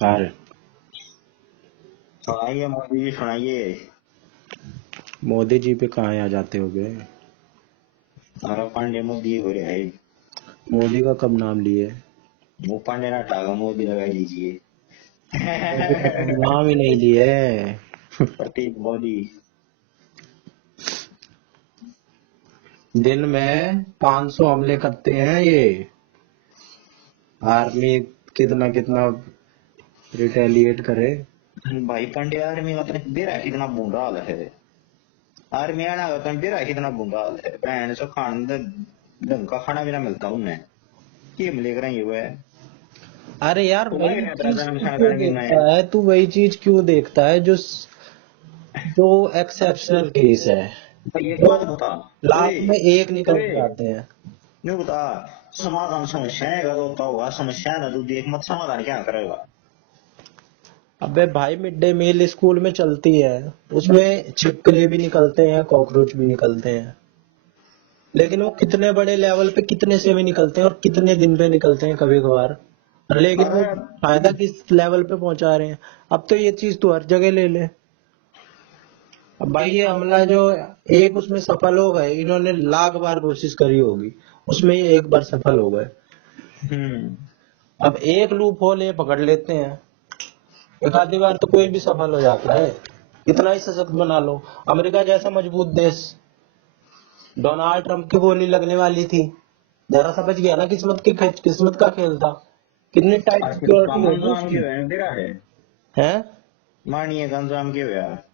अरे सुनाइए मोदी जी सुनाइए। मोदी जी पे कहाँ आ जाते हो गए? हमारा पांडे मोदी हो रहा है। मोदी का कब नाम लिए? वो पांडे ना टागा मोदी लगा दीजिए। मोदी का तो नाम ही नहीं लिए। प्रतीक मोदी। दिन में 500 हमले करते हैं ये। आर्मी कितना कितना रिटेलिएट करे। भाई पांडे आर्मी मतलब बेरा कितना बुरा हाल है। आर्मी आना होता है बेरा कितना बुरा हाल है। बहन से खाना ढंग का खाना भी ना मिलता उन्हें। ये मिलेगा रही हुआ है। अरे यार तो वही भाई मैं चीज तेरा तू खाना क्यों खाने की मैं देखता है? तू वही चीज क्यों देखता है जो जो एक्सेप्शनल केस है, भाई एक जो बात बता। ओए लाख में एक निकल ओए के आते हैं। नहीं बता। समाधान समस्या है होता होगा समस्या ना तू देख मत समाधान क्या करेगा। अबे भाई मिड डे मील स्कूल में चलती है, उसमें छिपकली भी निकलते हैं, कॉकरोच भी निकलते हैं, लेकिन वो कितने बड़े लेवल पे कितने से भी निकलते हैं और कितने दिन पे निकलते हैं कभी कभार, लेकिन वो अरे फायदा किस लेवल पे पहुंचा रहे हैं। अब तो ये चीज तू हर जगह ले ले। अब भाई ये हमला जो एक उसमें सफल हो गए, इन्होंने लाख बार कोशिश करी होगी, उसमें ये एक बार सफल हो गए। हम्म। अब एक लूप होल ये पकड़ लेते हैं, एक आधी बार तो कोई भी सफल हो जाता है। इतना ही सशक्त बना लो। अमेरिका जैसा मजबूत देश, डोनाल्ड ट्रंप की गोली लगने वाली थी, जरा समझ गया ना, किस्मत का खेल था। कितनी टाइट और फिर उसका सिक्योरिटी होगी मंजाम उसकी। क्यों है तेरा है। है मानिए गंजाम क्यों है।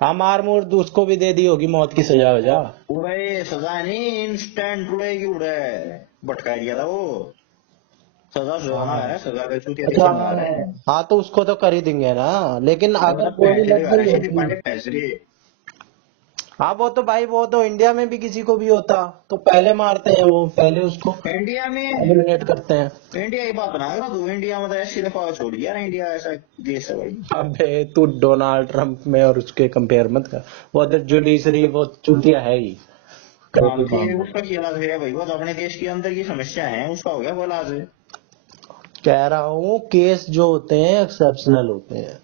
हाँ, मार मूर तो उसको भी दे दी होगी मौत की सजा वजा। उड़े सजा नहीं इंस्टेंट उड़ेगी उड़े। भटका दिया था वो। सजा सुना हाँ है सजा का छूती थी अच्छा, सरकार है। हाँ तो उसको तो कर ही देंगे ना, लेकिन वो अगर तो गोली पैसे लग लगा गई रहे थे होती। पांडे पैसे। हाँ वो तो भाई, वो तो इंडिया में भी किसी को भी होता तो पहले मारते हैं, वो पहले उसको इंडिया में। एलिमिनेट करते हैं। इंडिया की बात बनाएगा तू इंडिया में तो ऐसी दफा छोड़ दिया ना इंडिया ऐसा देश है भाई। अबे तू डोनाल्ड ट्रंप में और उसके कंपेयर मत कर। वो तो जुडिशरी वो चूतिया है ही। हाँ करेगी तो ये काम वो। उसका क्या इलाज है भाई वो तो अपने देश के अंदर की समस्या है उसका हो गया वो इलाज। कह रहा हूँ केस जो होते हैं एक्सेप्शनल होते हैं।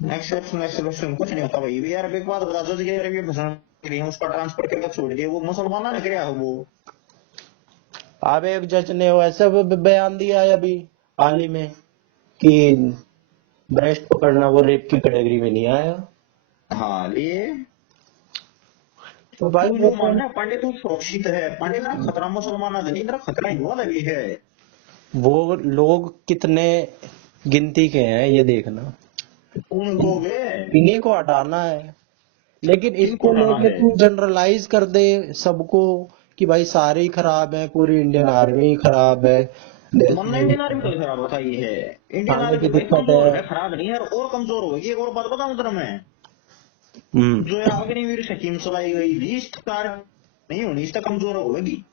एक्सेप्शन एक्सेप्शन कुछ नहीं होता भाई यार एक बात बता दो कि यार ये मुसलमान है उसका ट्रांसफर करके छोड़ दिया वो मुसलमान ने क्या है वो। अब एक जज ने वैसे बयान दिया है अभी हाल ही में कि ब्रेस्ट पकड़ना वो रेप की कैटेगरी में नहीं आया। हाँ ये। तो तो भाई तू वो जो तो मानना पांडे तू सुरक्षित है पांडे का खतरा मुसलमान नहीं तेरा खतरा युवा लगी है। वो लोग कितने गिनती के हैं ये देखना, उनको वे इन्हीं को हटाना है। लेकिन किनको इसको हटाना लेके है। तू जनरलाइज कर दे सबको कि भाई सारे ही खराब है, पूरी इंडियन आर्मी ही खराब है, देश मरना में इंडियन आर्मी तो खराब होता ही है। इंडियन खाने की आर्मी भाई दिक्कत कमजोर है। है खराब नहीं है और कमजोर होगी एक और बात बताऊं तेरा मैं। हम्म। जो ये अग्निवीर स्कीम चलाई गई थी इस कारण नहीं होनी इसका कमजोर होगी।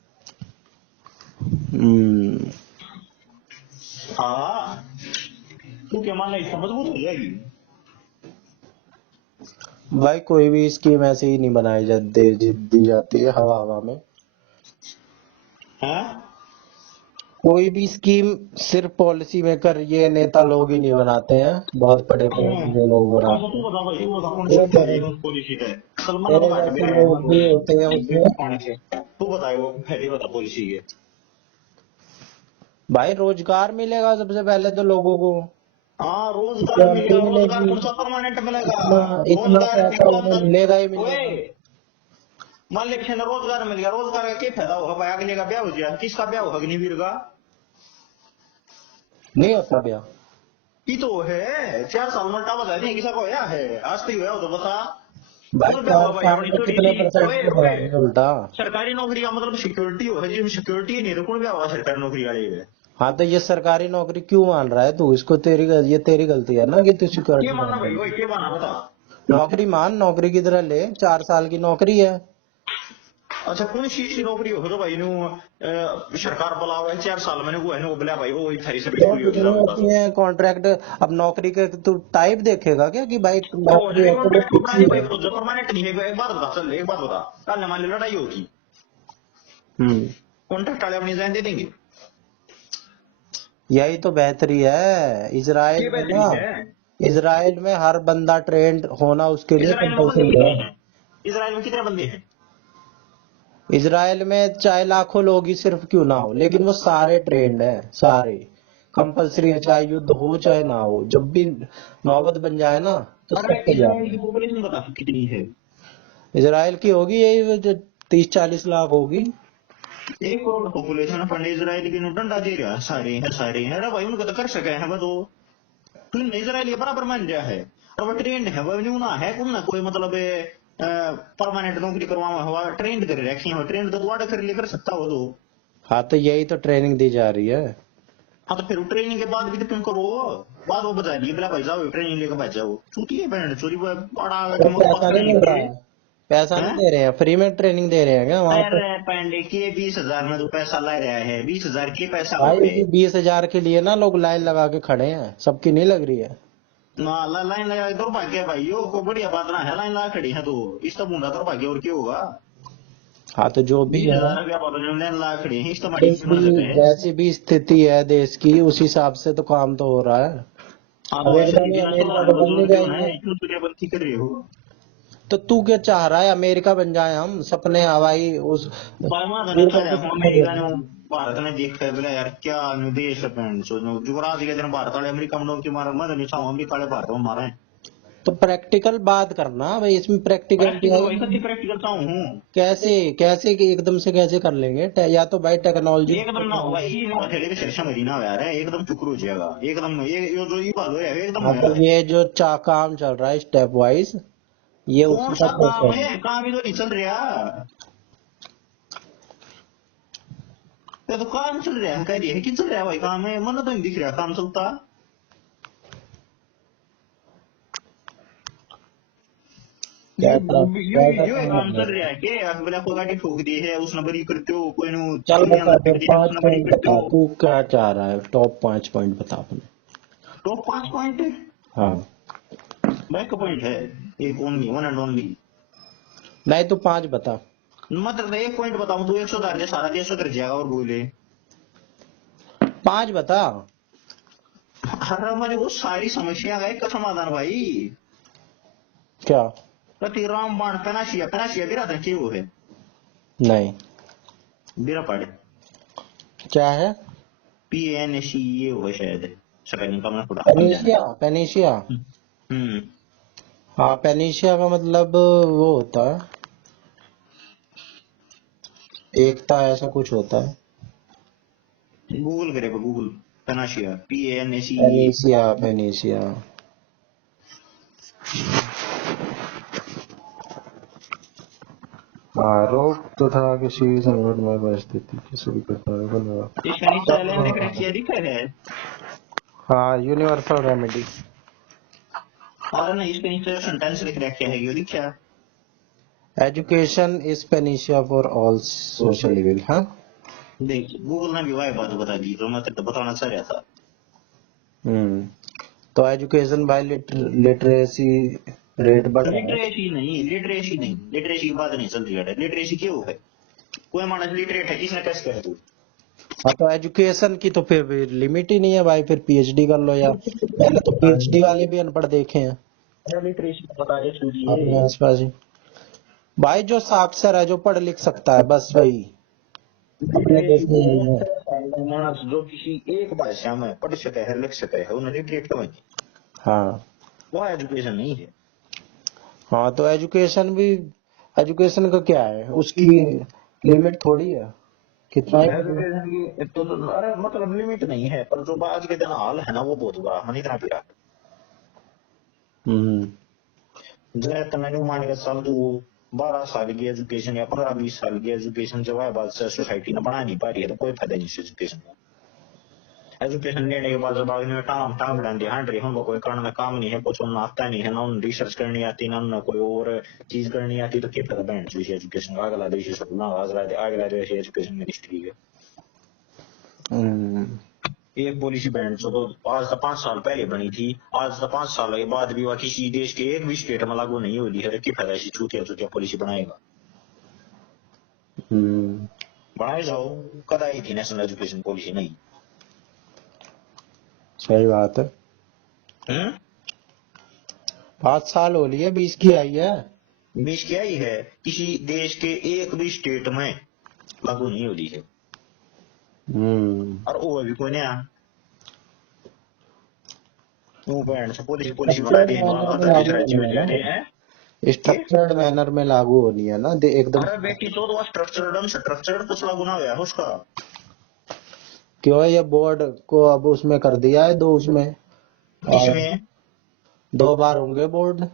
हम्म। हाँ तू क्या मान इसका मजबूत हो जाएगी। भाई कोई भी स्कीम ऐसे ही नहीं बनाई दी जाती है हवा हवा में। हाँ कोई भी स्कीम सिर्फ पॉलिसी मेकर ये नेता लोग ही नहीं बनाते हैं, बहुत बड़े बड़े ये लोग अच्छा बनाते तू हैं। बता भाई तू बता कौन सी तो है उस पॉलिसी है। सलमान तेरे बता के जैसे बेटा है लोग भी होते हैं उसमें। पानी से तू बताए वो पहले बता पॉलिसी है। भाई रोजगार मिलेगा सबसे पहले तो लोगों को, हाँ रोजगार गारंटी मिलेगा रोजगार मिलेगी। कौन सा परमानेंट मिलेगा। इतना इतना रोजगार के पैसा तो उन्हें अंदर मिलेगा ही ओए मिलेगा। मान लिख रोजगार मिल गया रोजगार का क्या फायदा होगा भाई अगले का ब्याह हो गया किसका ब्याह होगा अग्निवीर का। नहीं होता भैया। की तो है 4 साल में टावा जाए किसा को होया है आज तक हुआ हो तो बता। भाई और ब्याह हुआ 4 साल भाई अपनी में छोटी कितने सी परसेंट ओए पे ओए बढ़ाएंगे उल्टा। सरकारी नौकरी का मतलब सिक्योरिटी हो है जिसमें सिक्योरिटी नहीं तो कौन ब्याह हुआ सरकारी नौकरी वाले है। हाँ तो ये सरकारी नौकरी क्यों मान रहा है तू इसको? ये तेरी गलती है ना कि तू क्या सिक्योरिटी मानना मान रहा भाई है। वही क्या मानना बता। नौकरी मान, नौकरी की तरह ले, 4 साल की नौकरी है। अच्छा कौन सी नौकरी हो तो भाई नु सरकार बुलावे 4 साल में वो है नु बोला भाई वो थारी से तो पूरी होगी कितनी जाओ बता। होती है कॉन्ट्रैक्ट? अब नौकरी के तू टाइप देखेगा क्या कि भाई तो नौकरी है है तो वो कॉन्ट्रैक्ट फिक्स कपड़ा ही नहीं भाई है। जो परमानेंट नहीं है एक बात बता चल एक बात बता। कल मान ली लड़ाई होगी हम्म। कॉन्ट्रैक्ट वाले अपनी जान दे देंगे। यही तो बेहतरी है ये इजराइल में बेहतरी ना। है। इजराइल में हर बंदा ट्रेंड होना उसके लिए इसराइल में बंदे कंपल्सरी कितने है। हैं? इसराइल में कितने बंदे हैं? इजराइल में चाहे लाखों लोग ही सिर्फ क्यों ना हो, लेकिन वो सारे ट्रेंड है, सारे कंपल्सरी है, चाहे युद्ध हो चाहे ना हो, जब भी नौबत बन जाए ना तो अरे सब पे इसराइल जाए। की पॉपुलेशन बता कितनी है? इजराइल की होगी यही 30-40 लाख होगी। 1 करोड़ पॉपुलेशन फंड इसराइल की नु डंडा दे रहा है, सारे हैं सारे हैं। अरे भाई उनको तो कर सके हैं वो, तो इसराइल ये बराबर मान रहा है। और वो ट्रेंड है, वो न्यू ना है, कुम ना कोई मतलब परमानेंट नौकरी करवावा हुआ ट्रेंड कर रखी है, ट्रेंड तो वाड़ा कर ले कर सकता हो तो। हाँ तो यही तो ट्रेनिंग दी जा रही है। हाँ तो फिर ट्रेनिंग के बाद भी तो तुम करो, बाद वो बता दिए, बोला भाई जाओ ट्रेनिंग लेकर भाई जाओ, छूटी है बहन चोरी, वो बड़ा तो दिमाग पास पैसा नहीं करने मिल रहा के। है, पैसा नहीं हैं? दे रहे हैं, फ्री में ट्रेनिंग दे रहे हैं क्या वहां पे? अरे पांडे के 20,000 में तो पैसा ला रहा है, 20,000 के पैसा भाई होते। उसी 20,000 के लिए ना लोग लाइन लगा के खड़े हैं, सबकी नहीं लग रही है। ना लाइन लगा तो भाग्य भाई, यो को बढ़िया बात ना है, लाइन लगा खड़ी है तो इस तो बूंदा तो भाग्य और क्या होगा। हाँ तो जो भी बीस है, हजार रुपया बोलो जो लाइन लगा खड़ी है, इस तो हमारी जो बन सकते भी हैं। जैसी भी स्थिति है देश की उस हिसाब से तो काम तो हो रहा है। हाँ अब तो ऐसे एकदम ही बिना अमेरिका सुधार तो तो बन नहीं जोर क्यों जाएंगे। है, क्यों तुझे बंदी कर रहे हो? तो तू क्या चाह रहा है, अमेरिका बन जाए हम, सपने हवाई उस भाई वहां तो नहीं दूर था करके हम सपने अमेरिका ने देख। भारत ने देख कर बोला यार क्या देश है पैंट सो जुगराज के दिन भारत वाले अमेरिका में लोग की मारा, मैं तो नहीं चाहूँ अमेरिका वाले भारत में मारे। तो प्रैक्टिकल बात करना भाई, इसमें प्रैक्टिकलिटी है प्रैक्टिकल ही भाई नहीं। कति प्रैक्टिकल चाहूँ हूँ। कैसे कैसे कि एकदम से कैसे कर लेंगे, या तो भाई टेक्नोलॉजी। एकदम ना होगा ये ना थेड़े के शीर्षा मरी ना यार, एकदम चुकर हो जाएगा एकदम, ये जो ये बात है एकदम हाँ हो तो यार। ये जो काम चल रहा है स्टेप वाइज, ये कौन उसी का सा काम प्रोसेस है, है। काम भी तो नहीं चल रहा। ये तो काम चल रहा है, कह रही है कि चल रहा है भाई काम है, मन तो नहीं दिख रहा काम चलता। क्या यो काम काम करना चल रहा है? है के बोला कोई गाड़ी ठोक दी है उसने बरी करते हो, कोई नु चल चुनिया बता पिट फिर दी है 5 उसने बरी पॉइंट करते बता, हो। तू क्या चाह रहा है, टॉप 5 पॉइंट बता अपने। Top 5 point? हाँ बैक पॉइंट है, एक ओनली वन एंड ओनली। नहीं, तू 5 बता। मतलब 1 पॉइंट बताऊं तो 100 दे सारा देश सुधर जाएगा और बोले। 5 बता। हर हमारी वो सारी समस्या का एक समाधान भाई। क्या? प्रति राम बाण पेनाशिया पेनाशिया बिरा था वो है, नहीं। बिरा पड़े क्या है? PNC ये हो शायद, सकल का मैं थोड़ा समझाने। Panacea, panacea. हम्म। हाँ पेनिशिया का मतलब वो होता है, एकता ऐसा कुछ होता है। गूगल करेगा गूगल, पेनाशिया PNAC। Panacea, panacea. आरोप तथा किसी संगठन में उपस्थिति किसी भी प्रकार का निवारण। इसका नीचे लाइन लिख रखी है, दिखा है। हाँ यूनिवर्सल रेमेडी। और ना इसके नीचे सेंटेंस लिख रखा है, ये दिखा। Education is panacea for all social evil. हाँ देख गूगल ने भी वही बात बता दी जो मैं तेरे को बताना चाह रहा था। हम्म। तो एजुकेशन बाय लिटरेसी रेट बढ़ रहा है। लिटरेसी नहीं, लिटरेसी की बात नहीं चल रही है, लिटरेसी क्यों है? कोई मानस लिटरेट है किसने कैसे कर तू? हाँ तो एजुकेशन की तो फिर लिमिट ही नहीं है भाई, फिर पीएचडी कर लो यार, मैंने तो पीएचडी वाले भी अनपढ़ देखे हैं लिटरेसी बता रहे अपने सूझिए। आसपास ही। भाई जो साक्षर है, जो पढ़ लिख सकता है, बस वही अपने देश में यही है। मानस जो किसी एक भाषा में पढ़ सके है लिख सके है उन्हें लिटरेट कहेंगे, हाँ वो एजुकेशन नहीं है। हाँ तो एजुकेशन का क्या है, उसकी लिमिट थोड़ी है, कितना ही पढ़ो। एजुकेशन की तो अरे मतलब लिमिट नहीं है, पर जो आज के दिन हाल है ना वो बहुत बुरा, मन इतना पीड़ा। हम्म। जैसे तने मान के चल तू 12 साल की एजुकेशन या 15-20 साल की एजुकेशन जब है बात से सोसाइटी ने बना नहीं पा रही है तो कोई फायदा नहीं एजुकेशन का। एजुकेशन लेने के बाद जब आदमी में टांग टांग डांडी हांड रही हमको कोई करने में काम नहीं है, कुछ उन्हें आता नहीं है, ना उन्हें रिसर्च करनी आती, ना उन्हें कोई और चीज करनी आती, तो क्या फायदा बैंड से एजुकेशन का? अगला देश ना अगला देश एजुकेशन मिनिस्ट्री है। हम्म। एक पॉलिसी बैंड तो आज से 5 साल पहले बनी थी, आज से 5 साल के बाद भी वह किसी देश के एक भी स्टेट में लागू नहीं हो रही है, क्या फायदा ऐसी छूटिया छूटिया पॉलिसी बनाएगा? हम्म। बनाए जाओ, कदाई थी नेशनल एजुकेशन पॉलिसी नहीं। सही बात है। 5 साल हो लिए 20 की आई है। 20 क्या ही है, किसी देश के एक भी स्टेट में लागू नहीं हो रही है, और वो अभी कोई नया वो बहन से पॉलिसी बना दी है, अदर देश राज्य में जो है ये। स्ट्रक्चर्ड मैनर में लागू होनी है ना एकदम। अरे बेटी तो वह स्ट्रक्चर्ड कुछ लागू ना हुआ है उसका। क्यों ये बोर्ड को अब उसमें कर दिया है 2 उसमें, और इसमें 2 बार होंगे बोर्ड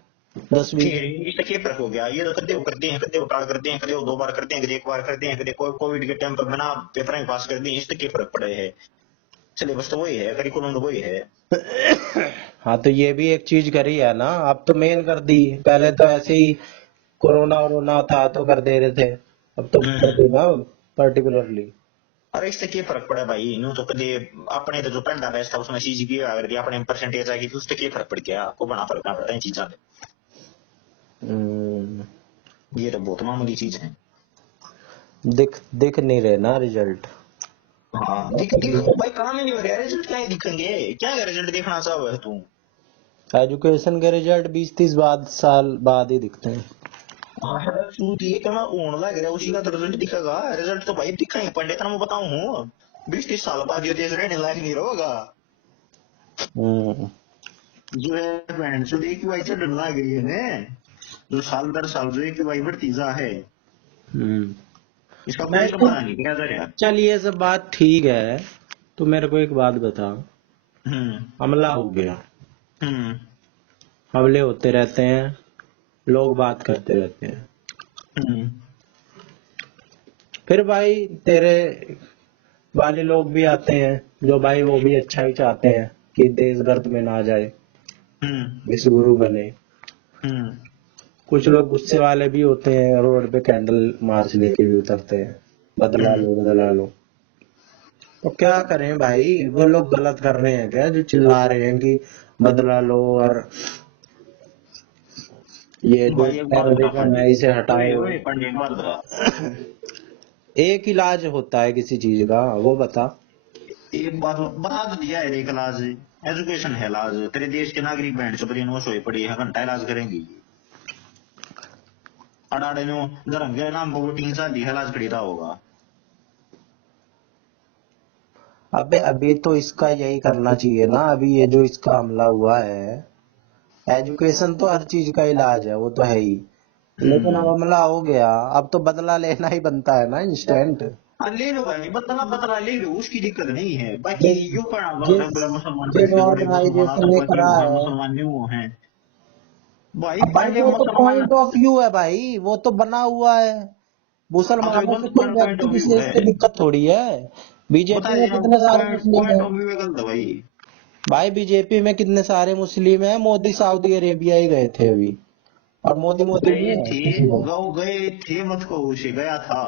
10वीं। फिर इससे क्या फर्क हो गया, ये तो कदे वो करते हैं, कदे वो टाल करते हैं, कदे वो 2 बार करते हैं, कदे 1 बार करते हैं, कदे कोविड के टाइम पर बिना पेपर में पास कर दिए, इससे क्या फर्क पड़े है। सिलेबस तो वही है, करिकुलम तो वही है। हाँ तो ये भी एक चीज करी है ना, अब तो मेन कर दी। पहले तो ऐसे ही कोरोना वोरोना था तो कर दे रहे थे, अब तो कर दी ना पर्टिकुलरली। अरे इससे क्या फर्क पड़ा भाई, यूं तो कदे अपने तो जो पहला बैच था उसमें सीजीपीए आ गई, अपने परसेंटेज आ गई, उससे क्या फर्क पड़ गया, आपको बड़ा फर्क ना पड़ता है चीजा से। ये तो बहुत मामूली चीज है। दिख नहीं रहे ना रिजल्ट। हाँ दिख भाई, काम ही नहीं हो रहा, रिजल्ट क्या ही दिखेंगे, क्या रिजल्ट देखना चाहो तू। एजुकेशन के रिजल्ट 20-30 साल बाद ही दिखते हैं। तू ये कहना ऊन लग रहा उसी का तो रिजल्ट दिखेगा, रिजल्ट तो भाई दिखेंगे पंडित मैं बताऊं हूँ, 20-30 साल बाद ये देश रहने लायक नहीं रहेगा। जो है बहन जो एक वाई से डरना लग रही है ने, जो साल दर साल जो एक वाई बढ़ती जा है, इसका कोई तो पता नहीं क्या कर रहा। चल ये सब बात ठीक है, तो मेरे को एक बात बता, हमला हो गया, हमले होते रहते हैं, लोग बात करते रहते हैं, फिर भाई तेरे वाले लोग भी आते हैं जो भाई वो भी अच्छा ही चाहते हैं कि देश गर्द में ना जाए, विश्व गुरु बने। कुछ लोग गुस्से वाले भी होते हैं, रोड पे कैंडल मार्च लेके भी उतरते हैं, बदला लो बदला लो। तो क्या करें भाई, वो लोग गलत कर रहे हैं क्या जो चिल्ला रहे हैं कि बदला लो और ये जो टेररिज्म है इसे हटाओ। एक इलाज होता है किसी चीज का, वो बता। एक बात बता तो दिया है, एक इलाज एजुकेशन है इलाज, तेरे देश के नागरिक बैंड से ब्रेन सोई पड़ी है, घंटा इलाज करेंगी। अडाड़े नो धर्म के नाम पर 3 साल इलाज खरीदा होगा। अबे अभी तो इसका यही करना चाहिए ना, अभी ये जो इसका हमला हुआ है, एजुकेशन तो हर चीज का इलाज है, वो तो है ही, लेकिन अब हमला हो गया, अब तो बदला लेना ही बनता है ना इंस्टेंट। ले लो भाई, बदला बदला ले लो, उसकी दिक्कत नहीं है, बाकी यू पड़ा मुसलमान जिस पैसे बड़े, मुसलमान ऑर्गेनाइजेशन ने आतंकवादी करा हो हैं, है, मुसलमान न्यू हैं भाई, अब भाई पहले वो तो मुसलमान। पॉइंट ऑफ व्यू है भाई, वो तो बना हुआ है, मुसलमानों से कोई पॉइंट व्यक्ति ऑफ व्यू विशेष है, से दिक्कत थोड़ी है। बीजेपी बताइए में ना, कितने सारे मुस्लिम पॉइंट है ऑफ व्यू गलत है भाई। भाई, बीजेपी में कितने सारे मुस्लिम है, मोदी सऊदी अरेबिया ही गए थे अभी, और मोदी मोदी नहीं गए है थे, किसी को। गए थे मत को, उसे गया था।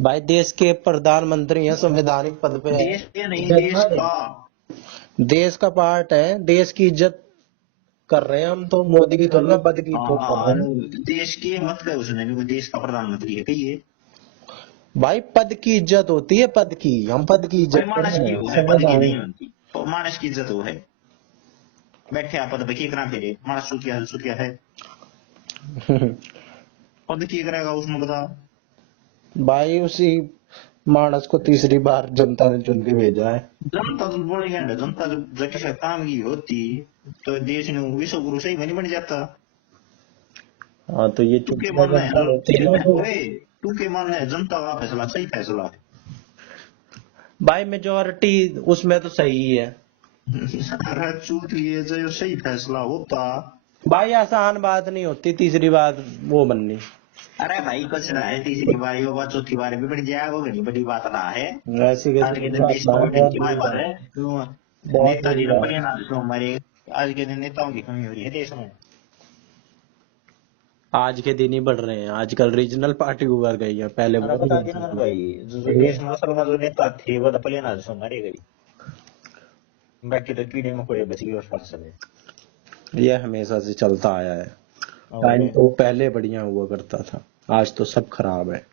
भाई देश के प्रधानमंत्री हैं, संवैधानिक पद पे है, देश के नहीं, इज्जत देश ना का। दे। देश का पार्ट है, देश की इज्जत कर रहे हैं हम तो, मोदी की तुलना पद की इज्जत कर रहे हैं। देश के मत है उसने भी, देश का प्रधानमंत्री है कहिए। भाई पद की इज्जत होती है, पद की, हम पद की भाई इज्जत कर मानस रहे की हैं वो है, पद की नहीं संवैधानिक। होती, तो मानस की इज्जत वो है। बैठे आप पद पे की करा फिर मानस सुखिया है, पद की करेगा उसमें बता। भाई उसी मानस को तीसरी बार जनता ने चुन के भेजा है। जनता तो बोलेंगे ना, जनता जब जैसे काम की होती तो देश ने विश्व गुरु सही में नहीं बन जाता। हाँ तो ये तू के चुनती मानना जनता है, होती है ना जो। तू के मानना है जनता का फैसला सही फैसला है। भाई मेजोरिटी उसमें तो सही ही है अरे चूत लिए जो सही फैसला होता। भाई, आसान बात नहीं होती तीसरी बार वो बननी। अरे भाई कुछ ना है, तीसरी बारी होगा, चौथी बारी भी बढ़ जाएगा, वो बड़ी बात ना है। ऐसी आज के कैसी दिन बात देश ना है, को बहुत की बड़ी बात बात, है, बहुत बड़ी नेताजी ने बात। बलियान तो हमारे आज के दिन नेताओं की कमी हो रही है देश में। आज के दिन ही बढ़ रहे हैं, आजकल रीजनल पार्टी उभर गई है, पहले अरे बहुत बता देना बनती मन थी। भाई, जो देश में असल में जो नेता थे वो तो बलियान से मारे गई, बाकी तो कीड़े मकोड़े बच गए उस पर से। ये हमेशा से चलता आया है, और टाइम तो पहले बढ़िया हुआ करता था, आज तो सब खराब है।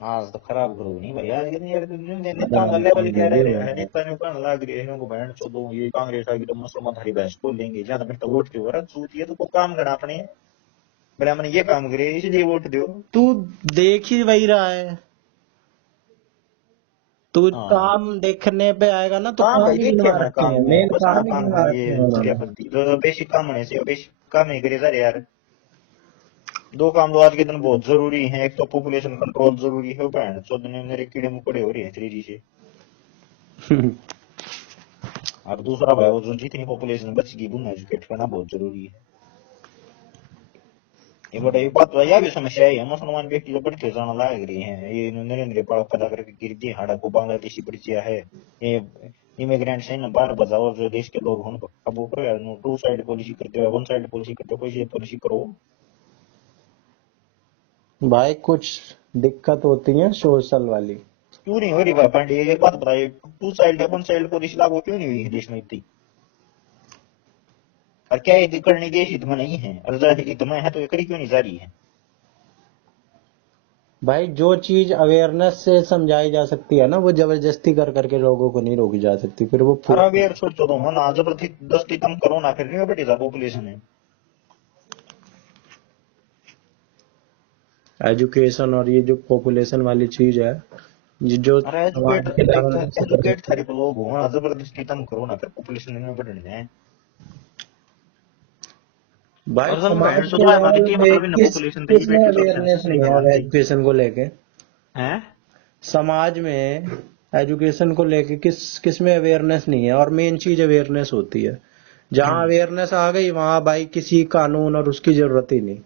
आज तो खराब करो नहीं भाई, आज कितनी यार नेता का लेवल क्या रह रहा है, नेता ने कहने लग रही है इनको बैंड चो दो, ये कांग्रेस आएगी तो मुसलमान हरी बहस को लेंगे, ज्यादा बेटा वोट क्यों रहा सूत, ये तो कोई काम करा अपने, बड़ा मैंने ये काम करे इसलिए वोट दो। तू देख ही वही रहा है, तू हाँ काम देखने पे आएगा ना तो काम काम भाई ही देखे गिनवा मैं रखे काम हैं, में मेन बस ना काम ही काम गिनवा ये रखे हैं उन्होंने। चिड़ियापंती जो बेसिक काम होने से बेसिक काम ही करे सारे यार। दो काम तो आज के दिन बहुत जरूरी है, एक तो पॉपुलेशन कंट्रोल जरूरी है, बहन चोदने मेरे कीड़े मकोड़े हो रहे हैं तेजी से, और दूसरा भाई वो जो जितनी पॉपुलेशन बचेगी उन्हें एजुकेट करना बहुत जरूरी है। ये बड़ा एक बात यह भी समस्या है, मुसलमान व्यक्ति जो बढ़ते जाना लाग रहे हैं, ये नरेंद्र पाल पैदा करके गिर दिए हाड़ा को बांग्लादेशी परिचय है, ये इमिग्रेंट्स है ना बाहर बजाओ जो देश के लोग हों अब वो करो टू साइड पॉलिसी करते हो, वन साइड पॉलिसी करते हो, कोई पॉलिसी करो। भाई कुछ दिक्कत होती है सोशल वाली। क्यों नहीं हो रही भाई पांडे, एक बात बताइए, two side one side policy लागू क्यों नहीं हुई देश में इतनी, और क्या ये करने देश हित में नहीं है, और जाहिर हित में है तो ये करी क्यों नहीं जा रही है। भाई जो चीज अवेयरनेस से समझाई जा सकती है ना, वो जबरदस्ती कर करके लोगों को नहीं रोकी जा सकती, फिर वो अरे अभी यार छोड़ दो ना, जबरदस्ती तुम करो ना, फिर नहीं बेटी पॉपुलेशन है। एजुकेशन और ये जो पॉपुलेशन वाली चीज है, ये जो अरे समाज के लेवल पे एजुकेट थारी लोग हो ना, जबरदस्ती तुम करो ना, फिर पॉपुलेशन में बढ़ने हैं। भाई और असल में समाज बहन चो के दो लेवल की पे मतलब इन किस पॉपुलेशन पे ही किसमें बेटी सब अवेयरनेस सेंसस नहीं नहीं है अब करवाती एजुकेशन को लेके। हैं। समाज में एजुकेशन को लेके किस किस में अवेयरनेस नहीं है, और मेन चीज अवेयरनेस होती है। जहाँ अवेयरनेस आ गई वहां भाई किसी कानून और उसकी जरूरत ही नहीं।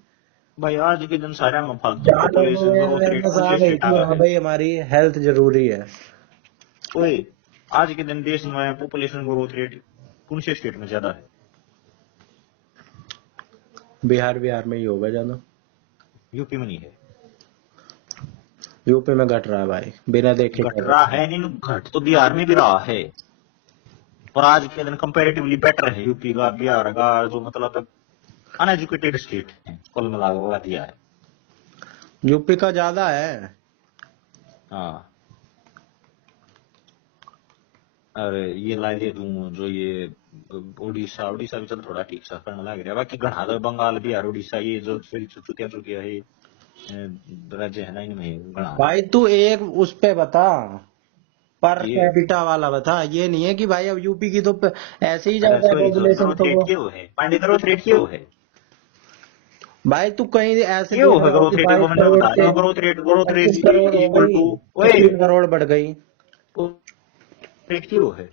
भाई आज के दिन सारे में फालतू जहाँ लोगों पॉपुलेशन में ग्रोथ रेट अवेयरनेस कुछ आ गई स्टेट आ कि गया हाँ है। भाई हमारी हेल्थ जरूरी है। ओए आज के दिन देश में पॉपुलेशन ग्रोथ रेट कौन से स्टेट में ज्यादा है। बिहार में ही होगा ज्यादा। यूपी में नहीं है। यूपी में घट रहा है भाई, बिना देखे घट क्या रहा करते हैं। है नहीं, घट तो बिहार में भी रहा है, और आज के दिन कंपेरेटिवली बेटर है यूपी का बिहार का, जो मतलब अनएजुकेटेड स्टेट है कुल मिला दिया है। यूपी का ज्यादा है। हाँ अरे ये ला दे दूं जो ये उड़ीसा उड़ीसा भी चल थोड़ा ठीक सा करने लग रहा है, बाकी घना तो बंगाल बिहार उड़ीसा ये जो चुतिया चुतिया है राज्य है ना, इनमें घना है। भाई तू एक उस पे बता, पर ये कैपिटा वाला बता, ये नहीं है कि भाई अब यूपी की तो ऐसे ही अरे ज्यादा है सॉरी सॉरी, पॉपुलेशन ग्रोथ तो रेट वो। क्यों है पांडे, ग्रोथ रेट क्यों है, भाई तू कहीं ऐसे क्यों देख है रहा हो कि ग्रोथ रेट, बाईस वो मैंने करोड़ बता से रहा हूँ, ग्रोथ रेट 25 करोड़ हो इक्वल गई टू तो ओए 3 करोड़ बढ़ गई। रेट क्यों है।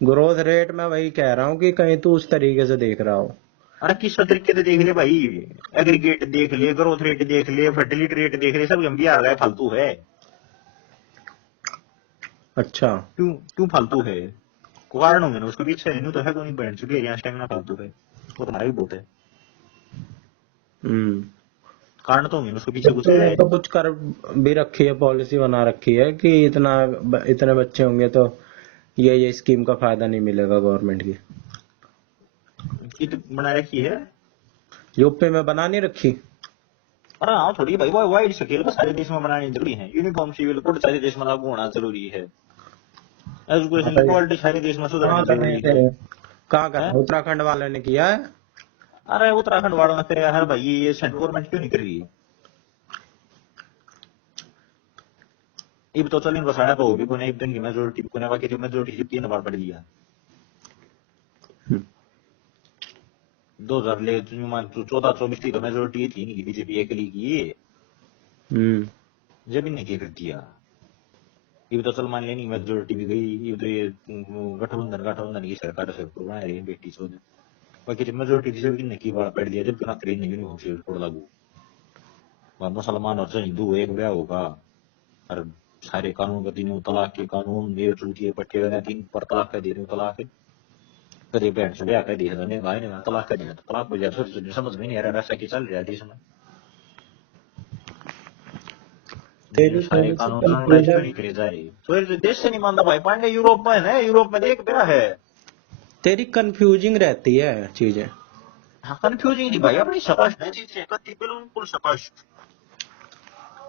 ग्रोथ रेट में वही कह रहा हूँ कि कहीं तू उस तरीके से देख रहा हो। अरे किस तरीके से देख ले भाई, एग्रीगेट देख ले, ग्रोथ रेट देख ले, फर्टिलिटी रेट देख ले, सब एमबी आ रहा है, फालतू है। अच्छा। क्यों क्यों फालतू है, कारण होंगे ना उसके पीछे, नहीं तो है तो नहीं, बढ़ चुकी है यहाँ स्टेमिना फालतू है, वो तुम्हारा भी बहुत है, हम्म। कारण तो होंगे ना उसके पीछे कुछ यूपी है। में तो कुछ कर भी रखी है, पॉलिसी बना रखी है कि इतने बच्चे होंगे तो ये स्कीम का फायदा नहीं मिलेगा गवर्नमेंट की। किट बना रखी है। यूपी में बना नहीं रखी। अरे हाँ थोड़ी भाई, वो वाइड स्केल पर सारे देश में बनानी जरूरी है, यूनिफॉर्म सिविल कोड सारे देश में लागू होना जरूरी है, एजुकेशन की क्वालिटी सारे देश में कहाँ सुधरनी कर रहे जरूरी है। थे, कहाँ कर हैं? रहे, उत्तराखंड वाले ने किया है। अरे उत्तराखंड वालों ने करे हर भाई, ये सेंट्रल गवर्नमेंट क्यों नहीं कर रही है। अब तो चल इनको साढ़े तो भी कोने एक दिन की मेजोरिटी कोने बाकी जो मेजोरिटी 3 बार बढ़ दिया। 2000 ले 14-24 थी तो मेजोरिटी थी नहीं, बीजेपी अकेली की, जब इन्हें क्या कर दिया। ये तो चल मान लेनी मेजोरिटी भी गई, ये तो ये गठबंधन की सरकार से बना रही है बेटी चौधरी, बाकी जब मेजोरिटी जब इन्हें की बार बैठ दिया, जब बिना करी नहीं यूनिफॉर्म सिविल कोड लागू, मुसलमान और हिंदू एक ब्याह होगा, और सारे कानून का तीनों तलाक के कानून, ये चूतिए पट्टे वगैरह 3 पर तलाक का दे रहे हो, तलाक कभी बहन से ब्याह कर दिया था भाई ने, तलाक कर दिया, तलाक हो जाए समझ में नहीं आ रहा, ऐसा की चल रहा है देश में। ये तेरी सारे थोड़ी सी कानून कानूनाइज क्यों कंफ्यूजन, नहीं करे जा रहे, तो देश से नहीं मानता भाई पांडे, यूरोप में है, यूरोप में देख ब्याह है। तेरी कंफ्यूजिंग रहती है चीजें। हाँ कंफ्यूजिंग नहीं भाई, अपनी स्पष्ट है चीजें, बिल्कुल स्पष्ट।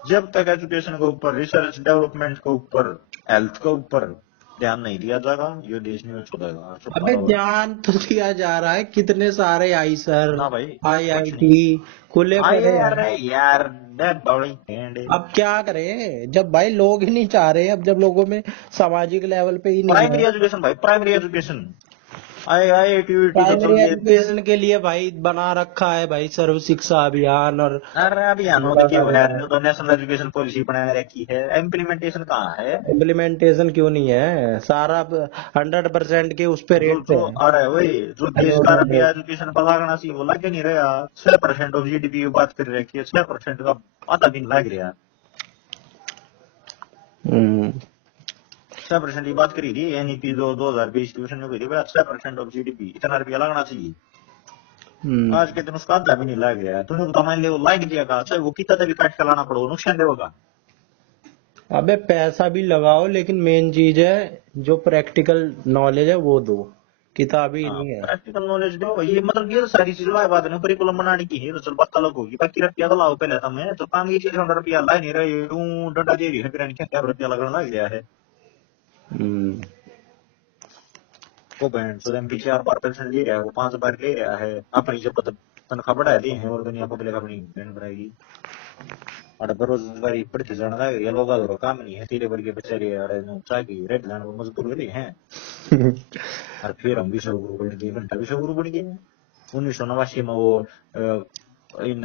जब तक एजुकेशन के ऊपर, रिसर्च डेवलपमेंट के ऊपर, हेल्थ के ऊपर ध्यान नहीं दिया जाएगा, ये देश नहीं छुपेगा, अबे छुपा। ध्यान तो दिया जा रहा है, कितने सारे आई सर, ना भाई, कुछ नहीं। IIT खुले आए पड़े अरे हैं। यार, दैट बड़ी हैंड। अब क्या करें जब भाई लोग ही नहीं चाह रहे, अब जब लोगों में सामाजिक लेवल पे ही नहीं प्राइमरी है। एजुकेशन भाई, प्राइमरी एजुकेशन, आई टी तो प्राइमरी चलिए। एजुकेशन के लिए भाई बना रखा है भाई सर्व शिक्षा अभियान और अरे अभियान में तो क्यों है, तो नेशनल एजुकेशन पॉलिसी बना रखी है, इम्प्लीमेंटेशन कहाँ है? इम्प्लीमेंटेशन क्यों नहीं है? सारा 100% के उस पे जो रेट पे जो अरे वही जो देश का रबिया एजुकेशन पर लागना सी वो लग नहीं रहा। 6% ऑफ जीडीपी की बात कर रखी है, 6% का आधा भी नहीं लग रहा। हम्म 6% की बात करी थी एनईपी 2020 की में करी, 6% ऑफ जीडीपी, इतना रुपया लगना चाहिए। हम्म। आज के दिन उसका आधा भी नहीं लग रहा है। तुमने तो मान लिया वो लाइक दिया का, चाहे वो कितना भी काट कर लाना पड़ो, नुकसान देगा। अबे पैसा भी लगाओ लेकिन मेन चीज है जो प्रैक्टिकल नॉलेज है वो दो, किताबी हाँ, नहीं है। प्रैक्टिकल नॉलेज दो, ये मतलब ये सारी चीजें बात नहीं, करिकुलम बनाने की है तो चल बात अलग होगी, बाकी रुपया तो लाओ पहले, तुम्हें तो काम ये चीज रुपया ला नहीं रहे, यूं डंडा दे रही है, फिर क्या क्या रुपया लगना लग गया है। हम्म वो बहन सो एम पी 4 बार पेंशन ले रहा है, वो 5 बार ले रहा है, अपनी जब तनख्वाह बढ़ा दी है और दुनिया पब्लिक अपनी पेन बनाएगी। और बेरोजगारी बढ़ती जाने लग रही है, लोग अगर काम नहीं है, तीरे वर्ग के बेचारे अरे चाय की रेट जाने वो मजदूर गए हैं। और फिर हम विश्व गुरु बन गए, घंटा विश्व गुरु बन गए। 1989 में वो इन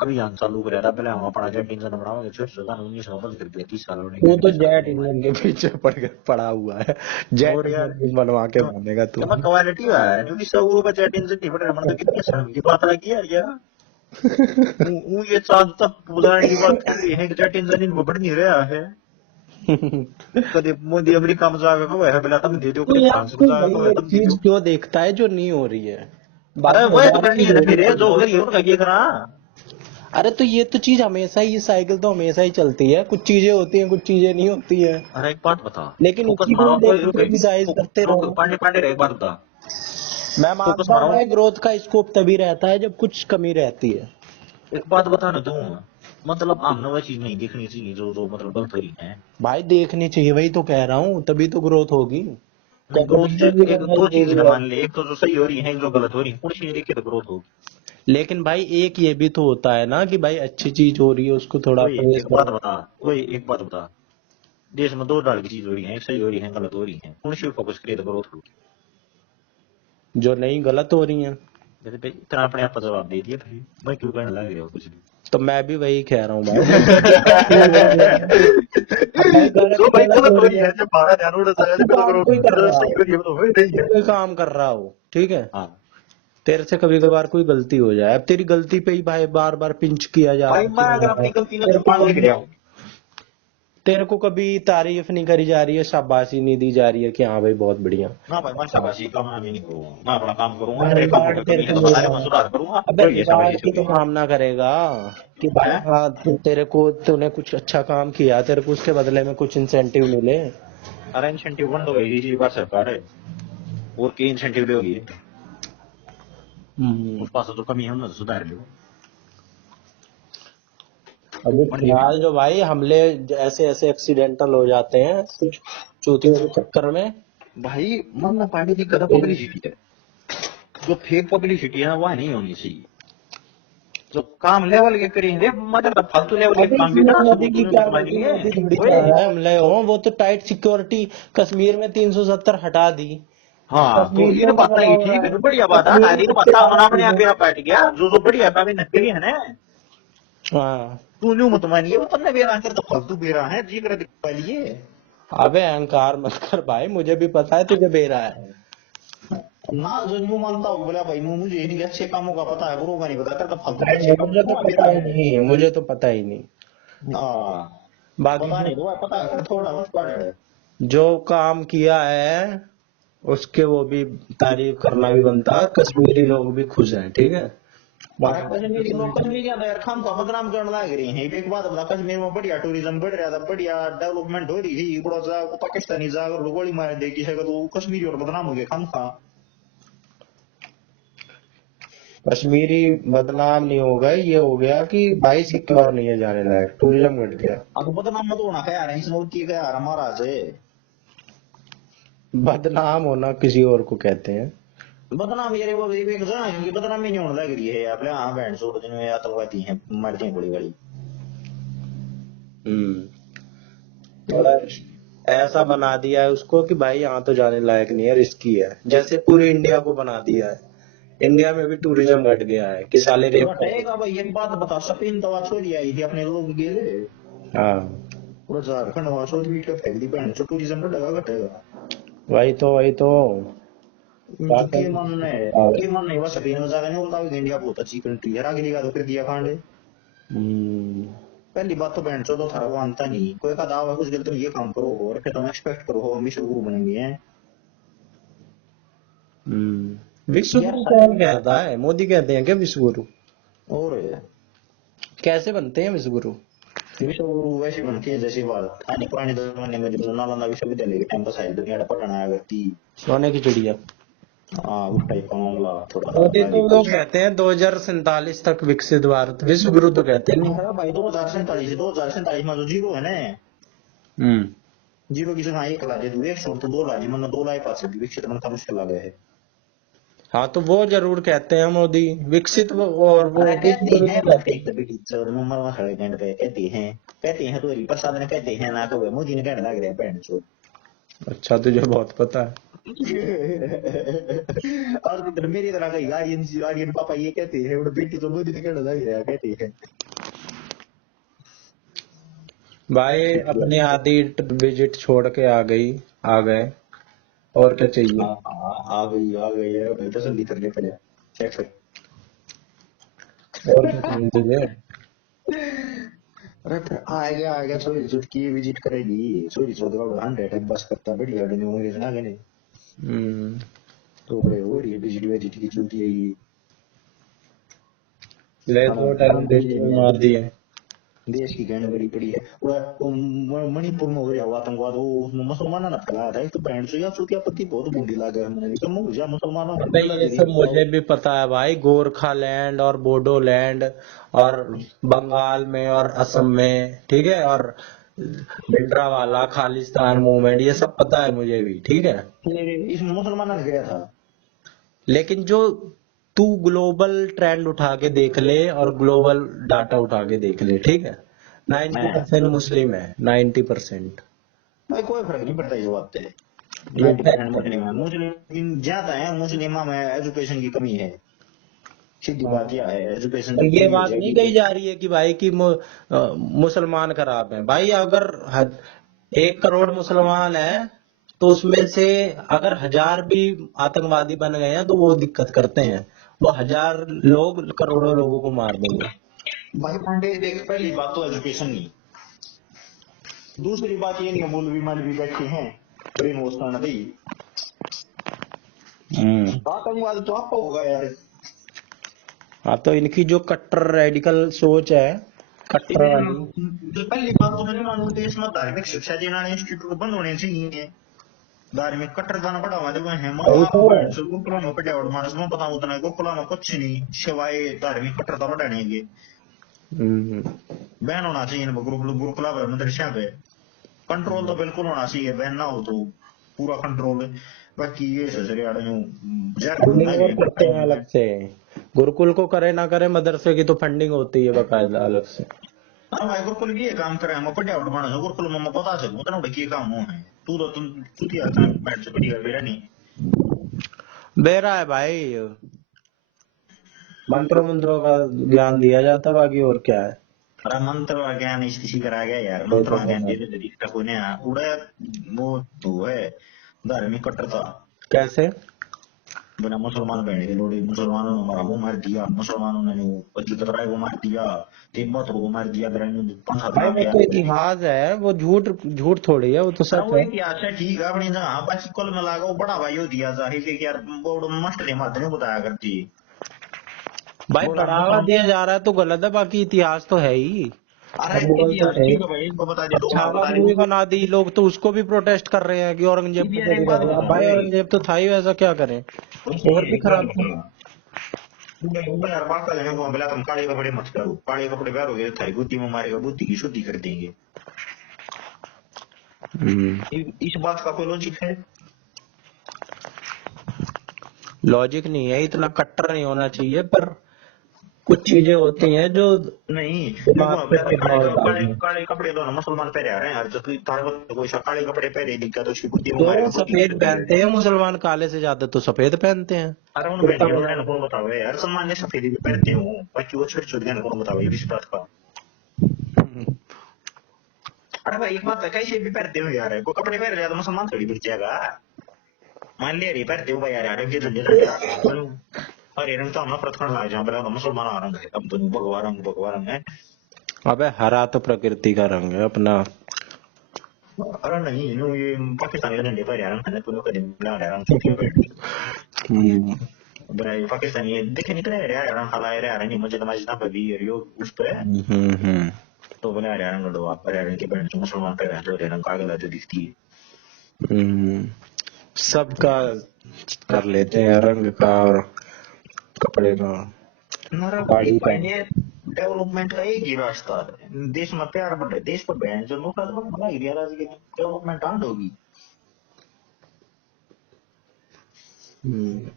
अभियान चालू कराया था, पहले हम अपना जेट इंजन बनाओगे, छोटे छोटे 1900 बंद कर दिया, 30 साल होने वो के, तो 30 साल जेट होने के बाद। इंजन के पीछे पड़ा हुआ है। जेट और यार इंजन बनवा के मानेगा तू। क्या क्वालिटी है, जो विश्व गुरु का जेट इंजन नहीं बन रहा, मतलब कितनी शर्म की बात लगी यार यार। ये चांद तक बुलाने की बात कर रही है कि जेट इंजन इनको बढ़ नहीं रहा है। कभी मोदी अमेरिका में जाकर कब है, पहले तब दे दो, तो कभी यार फ्रांस में तू जाकर भाई कब है, एक तब दे चीज दो। क्यों देखता है जो नहीं हो रही है? अरे बाकी वही तो 1000 करनी चीज है हो ना, रही फिर है। जो करिए उनका ये करा। अरे तो ये तो चीज हमेशा ही, ये साइकिल तो हमेशा ही चलती है, कुछ चीजें होती हैं कुछ चीजें नहीं होती है, अरे एक बात बता, लेकिन फोकस इसी को मारो, लेकर रुक क्रिटिसाइज करते रुक, रहो। पांडे पांडे एक बात बता, मैं फोकस मानता मारो, हूँ ग्रोथ का स्कोप तभी रहता है जब कुछ कमी रहती है। एक बात बता ना तू, मतलब हमने वह चीज नहीं देखनी चाहिए जो जो मतलब गलत हो रही है। भाई देखनी चाहिए, वही तो कह रहा हूँ, तभी तो ग्रोथ होगी। नहीं ग्रोथ कंपटीशन भी एक करना दो चीज है, जरूरी है। मान ले, एक तो जो सही हो रही है, एक जो गलत हो रही है, पूरी चीज देखिए तो ग्रोथ होगी। लेकिन भाई एक ये भी तो होता है ना कि भाई अच्छी चीज हो रही है उसको थोड़ा वही प्रेज एक बात करो। बता, वही एक बात बता, देश में 2 डाल की चीज हो रही है, एक सही हो रही है, गलत हो रही है, पूरी चीज फोकस करिए तो ग्रोथ होगी। जो नहीं गलत हो रही है। जैसे भाई इतना अपने आप का जवाब दे दिया, फिर मैं क्यों कहने लग रहा हूँ कुछ भी। तो मैं भी वही कह रहा हूँ भाई, जो हो रही है। अब भाई गलत जो भाई गलत गलत हो हो रही रही है। है, जब हमारा ध्यान उड़ अब जाएगा, तू जब तो काम ग्रोथ कोई कर जो रहा सही हो, हो रही है वो तो हो ही रही है। कोई काम कर रहा हो, ठीक है, हाँ तेरे से कभी कभार कोई गलती हो जाए, अब तेरी गलती पे ही भाई बार बार पिंच किया जा भाई, मैं अगर रहा है। अपनी गलती में तेरे को पागल कभी गिरा हूँ। तेरे को कभी तारीफ नहीं करी जा रही है, शाबाशी नहीं दी जा रही है कि हाँ भाई बहुत बढ़िया। ना भाई, मैं शाबाशी का मैं नहीं करूंगा, मैं अपना काम करूंगा, मेरे कामों रिवार्ड में तेरे कमी है को तो मिल बता दे, रहा मैं है। सुधार करूंगा, अबे कोई ये शाबाशी रिवार्ड की तो चल कामना करेगा कि भाई है। हाँ तेरे को, तूने कुछ अच्छा काम किया, तेरे को उसके बदले में कुछ इंसेंटिव मिले। अरे इंसेंटिव बंद हो गई इसी बार सरकार है, और की इंसेंटिव दोगी, हम्म। उस पास तो कमी है ना, तो सुधार लो। अभी बन गई फिलहाल जो भाई हमले ऐसे ऐसे एक्सीडेंटल हो जाते हैं कुछ चूतियों के चक्कर में। भाई, मन्ना पांडे जी गधा पब्लिसिटी है, जो फेक पब्लिसिटी है ना वह नहीं होनी चाहिए, जो काम लेवल के करेंगे, मतलब फालतू लेवल के अबे काम भी इसमें करा मोदी सकते की क्यों क्या तुम्हारे गलती? लिए। मोदी थोड़ी चाह ओए रहा है हमले हो, वो तो टाइट सिक्योरिटी कश्मीर में 370 हटा दी। हाँ, तो इन कश्मीरियों को बात ही बनाओ ठीक यार, है, बढ़िया बात है ना, कश्मीरी इन कुत्ते बात मारा उन्होंने तुमने। बेरा काट गया, जो बढ़िया काम इन नकली है ना, हाँ। तू न्यू मत मानिए, वो तन्ने बेरा कर तो फालतू बेरा है, जी कर दिखवा लिए। अबे अहंकार मत कर भाई, मुझे भी पता है तुझे बेरा है। ना जो न्यू मानता हूँ, बोला भाई मुझे इनके अच्छे कामों का पता है, बुरों का नहीं पता, कर तो फालतू के अच्छे नहीं काम मुझे तो थोड़ा पता बेरा ही है। नहीं, मुझे तो पता ही नहीं। हाँ, बाकी पता जो नहीं तो पता है थोड़ा बहुत पड़ है। जो काम किया है उसके वो भी तारीफ करना भी बनता है, कश्मीरी लोग भी खुश हैं, ठीक है। अरे कश्मीरी लोग, कश्मीरी यार खाम का बदनाम करने लग रही है। एक बात बता, कश्मीर में बढ़िया टूरिज्म बढ़ रहा था, बढ़िया डेवलपमेंट हो रही थी, बड़ा सा पाकिस्तानी जाकर गोली मार दे किसी को, तो कश्मीरी और बदनाम हो गए खाम खा। कश्मीरी बदनाम नहीं हो गए, ये हो गया कि भाई सिक्योर नहीं है जाने लायक, टूरिज्म घट गया। अब तो बदनाम मत होना है यार, इसमें वो की यार महाराज है। बदनाम होना किसी और को कहते हैं। बदनाम यार वो एक जना इनकी बदनामी नहीं होने लग रही है यार, हाँ बहन छोड़ जिनमें आतंकवादी हैं मरते हैं बड़ी बड़ी। और ऐसा बना दिया है उसको कि भाई यहाँ तो जाने लायक नहीं है, रिस्की है, जैसे पूरे इंडिया को बना दिया है। इंडिया में भी टूरिज्म घट गया है कि साले रेप घटेगा भाई, एक बात बता, स्पेन दवा छोड़ी आई थी अपने लोग गए, हाँ पूरा झारखंड वहां छोड़ भी के फेंक दी बहन, तो टूरिज्म घटेगा घटेगा। वही तो के मन नहीं हुआ स्पेन में जाकर नहीं बोलता इंडिया बहुत अच्छी कंट्री है, आगे निकाल फिर दिया कांड। हम्म, पहली बात तो बहन चो था वो आनता नहीं, कोई का दावा कुछ गलत ये काम करो और फिर तुम एक्सपेक्ट करो हम विश्व गुरु बनेंगे हैं। विश्व गुरु कौन कहता है? मोदी कहते हैं क्या विश्व गुरु? और कैसे बनते हैं विश्व गुरु? विश्व गुरु वैसे बनते हैं जैसे बात आने पुराने जमाने में जब नालंदा विश्वविद्यालय के टाइम पर शायद दुनिया का पढ़ना आया करती। सोने की चिड़िया। हाँ उस टाइप का मामला थोड़ा मोदी तो लोग कहते हैं 2047 तक विकसित भारत, विश्व गुरु तो कहते नहीं। हाँ भाई 2047 में जो जीरो है ना, जीरो की जगह एक ला दे, एक छोड़ तो दो ला दे, मतलब दो लाई पास विकसित बनता मुश्किल आ गया है। हाँ तो वो जरूर कहते हैं मोदी विकसित और वो कहते हैं तो प्रसाद ने कहते हैं ना, तो मोदी ने कहने लग रहे हैं बहन चो। अच्छा तुझे बहुत पता है। और फिर मेरी तरह का आर्यन पापा ये कहते हैं, और बेटी तो मोदी ने कहने लग रहे हैं कहते हैं। भाई अपनी आधी विजिट छोड़ के आ गए और क्या चाहिए? आ गई है भाई, तसल्ली करने पड़े। और क्या चाहिए तुझे? अरे आ गया सोरी जुट की विजिट करेगी, सोरी चौदह का 100 बस करता बढ़िया नहीं होंगे ना गने। तो बड़े हो रही है विजिट की चलती है ये। ले तो टाइम देश में मार दिए। देश की गैंड बड़ी पड़ी है, मणिपुर में हो रहा आतंकवाद, वो मुसलमानों ने फैलाया था, तो बैंड से चुतिया पत्ती बहुत बूढ़ी लागे हमने तो मुसलमानों ये सब मुझे भी पता है भाई, गोरखालैंड और बोडोलैंड और बंगाल में और असम में, ठीक है, और भिंडरावाला खालिस्तान मूवमेंट, ये सब पता है मुझे भी, ठीक है। इसमें मुसलमानों ने गया था। लेकिन जो तू ग्लोबल ट्रेंड उठा के देख ले और ग्लोबल डाटा उठा के देख ले, ठीक है, 90% मुस्लिम है, 90%। भाई कोई फर्क नहीं पड़ता इस बात से, मुस्लिम ज्यादा है, मुस्लिम में एजुकेशन की कमी है, सीधी बात यह है, एजुकेशन की ये बात नहीं कही जा रही है कि भाई कि मुसलमान खराब है। भाई अगर 1 करोड़ मुसलमान है तो उसमें से अगर 1000 भी आतंकवादी बन गए हैं तो वो दिक्कत करते हैं, वो 1000 लोग करोड़ों लोगों को मार देंगे। भाई पांडे देख, पहली बात तो एजुकेशन नहीं, दूसरी बात ये नहीं मौलवी बैठे हैं ब्रेन वॉश करना दी, आतंकवाद तो आपको होगा यार। हाँ तो इनकी जो कट्टर रेडिकल सोच है, कट्टर वाली, पहली बात तो मैंने मानू देश में धार्मिक शिक्षा देना इंस्टीट्यूट बंद होने चाहिए, धार्मिक कट्टर जाना बढ़ावा देवे हैं गोकुला में पटे और मानस में पता उतना गोकुला में कुछ नहीं सिवाय धार्मिक कट्टरता बढ़ाने के बैन होना चाहिए गुरुकुला पे मदरसा पे, कंट्रोल तो बिल्कुल होना चाहिए, बैन ना हो तो पूरा कंट्रोल। बाकी ये करते हैं अलग से, गुरुकुल को करे ना करे मदरसे की तो फंडिंग होती है बकायदा अलग से। हाँ भाई गुरुकुल की काम करे हम पटे और मानस गुरुकुल में पता चल उतना बड़ी काम हो है, तू तो तुम चुतिया था बैठ से बढ़िया बेरा नहीं बेरा है भाई, मंत्रों का ज्ञान दिया जाता, बाकी और क्या है। अरे मंत्र ज्ञान इसी करा गया यार, मंत्र ज्ञान धीरे धीरे कोने उड़े वो तो है धार्मिक कट्टरता। कैसे बिना मुसलमान बैठे थे लोड़ी, मुसलमानों ने हमारा वो मार दिया, मुसलमानों ने अजीत राय को मार दिया, तिब्बत को मार दिया, तो इतिहास है, वो झूठ थोड़ी है, वो तो सच है। इतिहास है ठीक है अपनी जगह, बाकी कुल मिला के बड़ा भाई हो दिया जाहिर यार, बोर्ड मास्टर माध्यम बताया करती भाई, बढ़ावा दिया जा रहा है तो गलत है, बाकी इतिहास तो है ही। मूवी बना दी लोग तो उसको भी प्रोटेस्ट कर रहे हैं कि औरंगजेब, भाई औरंगजेब तो था ही, वैसा क्या करें, और भी खराब था। यार बात कर लेने को बोला तुम काले कपड़े मत करो, काले कपड़े पहनोगे तो थारी बुद्धि में मारेगा, बुद्धि की शुद्धि कर देंगे। इस बात का कोई लॉजिक है? लॉजिक नहीं है, इतना कट्टर नहीं होना चाहिए, पर कुछ चीजें होती हैं जो नहीं देखो, दिमाग अब पे तो काले प्रभाव काले डालती हैं। काले कपड़े तो ना मुसलमान पहने आ रहे हैं यार, जो कोई तारे को कोई सा काले कपड़े पहने दिखता तो उसकी बुद्धि में तो मारेगा, बुद्धि की सफेद शुद्धि पहनते हैं करेगा। मुसलमान, काले से ज्यादा तो सफेद पहनते हैं, अरे उन कुर्ता बहन उन्होंने पजामा। कौन बताओ यार, सलमान ने सफेदी भी पहनते हो, बाकी वो छोटे छोटे कौन बताओ ये किस बात का? अरे भाई एक बात है, कैसे भी पहनते हो यार, कोई कपड़े पहन लिया तो मुसलमान थोड़ी बिक जाएगा। मान लिया रे पहनते हो भाई यार, यार के झंडे झंडे बोलो, हरे रंग तो हम नफरत करना है, जहाँ पे तो मुसलमान आ रंग है, अब तो भगवा रंग है। अबे हरा तो प्रकृति का रंग है अपना। अरे नहीं ये पाकिस्तानी के झंडे पर यार रंग है, तूने कभी मिला रंग क्यों पहनती? हम्म। भाई पाकिस्तानी देखे नहीं करे यार रंग हलाए यार, नहीं मुझे नमाज ना पढ़ी यो उस पे, हम्म। तो बोले यार रंग दो आप, यार के पहन मुसलमान पे जो रंग कागल जो दिखती है। हम्म। सबका कर लेते हैं, रंग का और कपड़े का। गाड़ी का। ये डेवलपमेंट का एक ही रास्ता है, देश में प्यार बढ़े, देश पर बहन जो लोग बना ही दिया डेवलपमेंट आंड होगी। हम्म।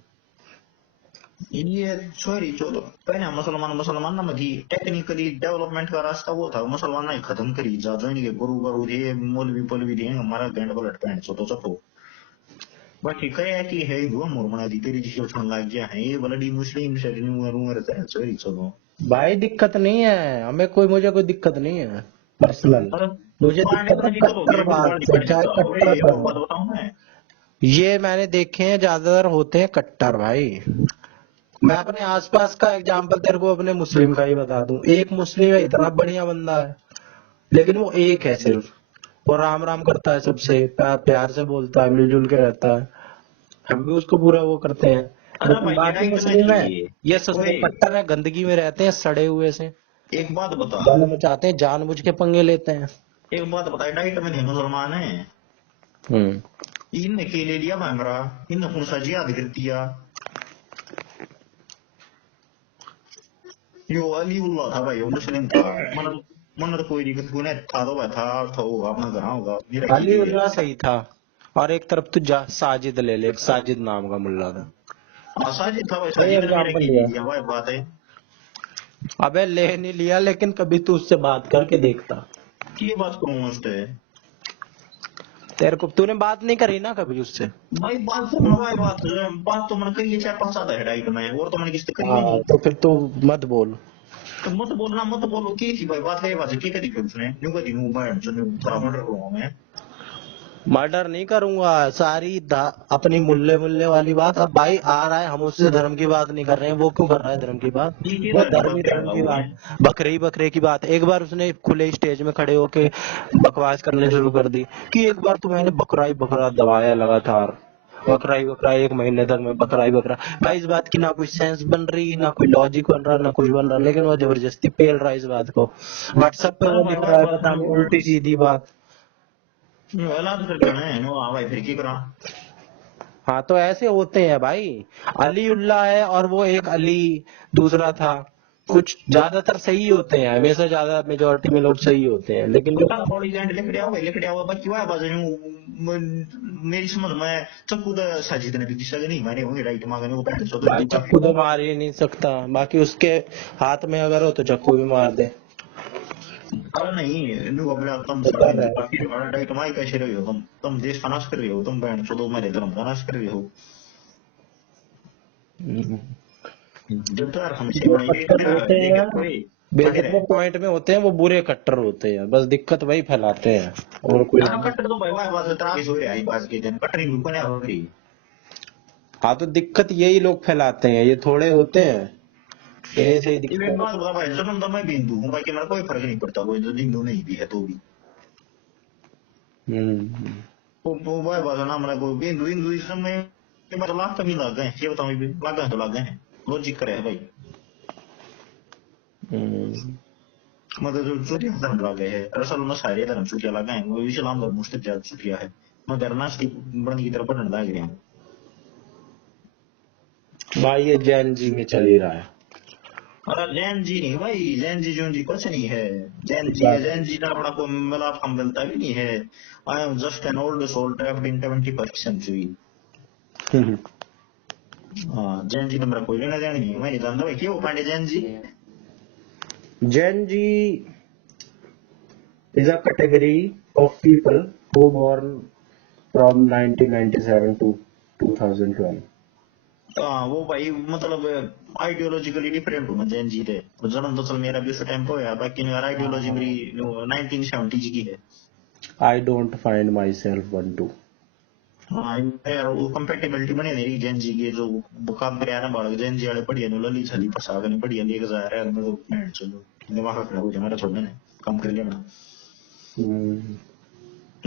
ये सॉरी चलो, पहले मुसलमान मुसलमान ना मधी टेक्निकली डेवलपमेंट का रास्ता वो था, मुसलमान ने खत्म करी जा जो इनके गुरु गुरु थे, मौलवी थे, हमारा गैंड बलट पहन चो तो बाकी कया की है हुआ मोर बना दी तेरी जिसको छन लग गया है, ये बलडी मुस्लिम से रूमर है सॉरी चलो। भाई दिक्कत नहीं है हमें, मुझे कोई दिक्कत नहीं है पर्सनल। अरे मुझे पांडे दिक्कत तो है जी करो ये कट्टरवाद बाल से, निकाल चाहे देता कट्टर ये वो बात रहो। बताऊं मैं। ये मैंने देखे हैं, ज्यादातर होते हैं कट्टर भाई। मैं अपने आसपास का एग्जांपल तेरे को अपने मुस्लिम का ही बता दूं। एक मुस्लिम है, इतना बढ़िया बंदा है, लेकिन वो एक है सिर्फ। वो राम राम करता है सबसे, प्यार से बोलता है, मिलजुल के रहता है। हम भी उसको पूरा वो करते हैं। अरे लेकिन भाई ये बाकी डाइट में मुस्लिम थी, है, ये ओए ससुर कट्टर है, गंदगी में रहते हैं सड़े हुए से, एक बात बता, गल मचाते हैं, जानबूझ के पंगे लेते हैं। एक बात बता, डाइट में थे मुसलमान है, हम्म। इनने के ले लिया भंगरा, इनने कौन सा जिहाद कर दिया, यो अलीउल्लाह था भाई, वो मुस्लिम था, मन मन तो कोई दिक्कत कोई नहीं था, तो भाई था होगा अपना घर होगा मेरा की अली ले लिया। उल्लाह सही था। और एक तरफ तू साजिद ले ले, एक साजिद नाम का मुल्ला था। हाँ साजिद था भाई, ये साजिद ने मेरा एग्जाम्पल की ले लिया। लिया भाई बात है। अबे ले नहीं लिया, लेकिन कभी तू उससे बात करके देखता। की बात करूँ उससे? तेरे को तूने बात नहीं करी ना कभी उससे। भाई बात सुनो भाई, बात तो मैंने करी है 4-5 साल है डाइट में, और तो मैंने किससे करी है हाँ नहीं। तो फिर तू मत बोल। तो मत बोलो की थी भाई बात है, बात है की करी फिर उसने न्यू करी न्यू मैं जो न्यू थोड़ा मर्डर करूंगा मैं। मर्डर नहीं करूंगा, सारी अपनी मुल्ले मुल्ले वाली बात। अब भाई आ रहा है, हम उससे धर्म की बात नहीं कर रहे हैं, वो क्यों कर रहा है धर्म की बात? ये वो धर्म की धर्म बात ही धर्म करेगा की वो है। बात, बकरे ही बकरे की बात। एक बार उसने खुले स्टेज में खड़े होके बकवास करने शुरू कर दी कि एक बार तो मैंने बकरा ही बकरा दबाया लगातार, बकरा ही बकरा, 1 महीने तक मैं बकरा ही बकरा। भाई इस बात की ना कोई सेंस बन रही, ना कोई लॉजिक बन रहा, ना कुछ बन रहा, लेकिन वो जबरदस्ती पेल रहा है इस बात को। व्हाट्सएप पे अरे वो भाई लिख भाई रहा है, बात पता नहीं न्यू उल्टी सीधी बात। ऐलान कर करना है नो, हाँ भाई फिर की करा। हाँ तो ऐसे होते हैं भाई। अली उल्लाह है और वो एक अली दूसरा था। कुछ ज्यादातर सही होते हैं, हमेशा ज्यादा मेजोरिटी में लोग सही होते हैं, लेकिन जो कटा थोड़ी लैंड लिखड़िया हुआ बाकी हुआ बाजू मेरी समझ में चक्कू तो साजिद ने भी दिशा नहीं मारे होंगे राइट मांगने वो बैठे चौधरी भाई दूंगा। चक्कू तो मार ही नहीं सकता, बाकी उसके हाथ में अगर हो तो चक्कू भी मार दे। अरे नहीं न्यू अपने तुम तो कर हिंदू रहा है। बाकी राइट माई कैसे रहे हो तुम देश का नाश कर रहे हो, तुम बहन चौदह मेरे धर्म का नाश कर रहे हो। हम्म। जब तो यार हमसे जो बनाइए कट्टर मेरा होते लेके हैं, कोई खड़े बेसिक रहे। वो पॉइंट में होते हैं, वो बुरे कट्टर होते हैं, बस दिक्कत वही फैलाते हैं और कोई हाँ नहीं। कट्टर तो भाई भाई बात तराक सो रहा है बात के दिन कट्टर ही बने हो रही। हाँ तो दिक्कत यही लोग फैलाते हैं, ये थोड़े होते हैं, इन्हें से ही ये दिक्कत एक है। बात बता भाई, जन्म तो मैं भी हिंदू हूँ, बाकी मेरा कोई फर्क नहीं पड़ता, कोई जो हिंदू नहीं भी है तो भी हम्म। वो भाई बात है ना, मेरा कोई हिंदू हिंदुइज्म में ये मतलब लाख कभी लग गए, ये बताऊँ भी लग गए तो लग गए हैं, लॉजिक करे भाई। हम्म। मतलब जो चूतिया धर्म लग गए है, असल में सारे धर्म चूतिया लग गए हैं, वो इस्लाम धर्म मुस्लिम ज्यादा चूतिया है, मगर नास्तिक बनने की तरफ बढ़ने लग रहे हैं। भाई ये जैन जी में चल ही रहा है। अरे जैन जी नहीं भाई, जैन जी जो जी कुछ नहीं है। जैन जी है, जैन जी का अपना को मिलाप हम मिलता भी नहीं है। I am just an old soul trapped in 21st century. हाँ, जैन जी तो मेरा कोई लेना देना नहीं है, मैं नहीं जानता भाई क्यों Pandey Jain ji. Gen Z is a category of people who born from 1997 to 2012. हाँ वो भाई मतलब आइडियोलॉजिकली डिफरेंट हूँ मैं जैन जी थे। जन्म तो चल मेरा भी उस टाइम पे होया, बाकी यार आइडियोलॉजी मेरी 1970 की है। I don't find myself one to. हाँ यार वो कंपेटेबिलिटी बने नहीं रही जैन जी के जो बुखार पे यार बालक जैन जी वाले बढ़िया नो लली छली पसाग नहीं बढ़िया लेके जा रहा है मैं तो मैं चलो दिमाग खराब हो जाना छोड़ने ने कम कर लेना। हम्म,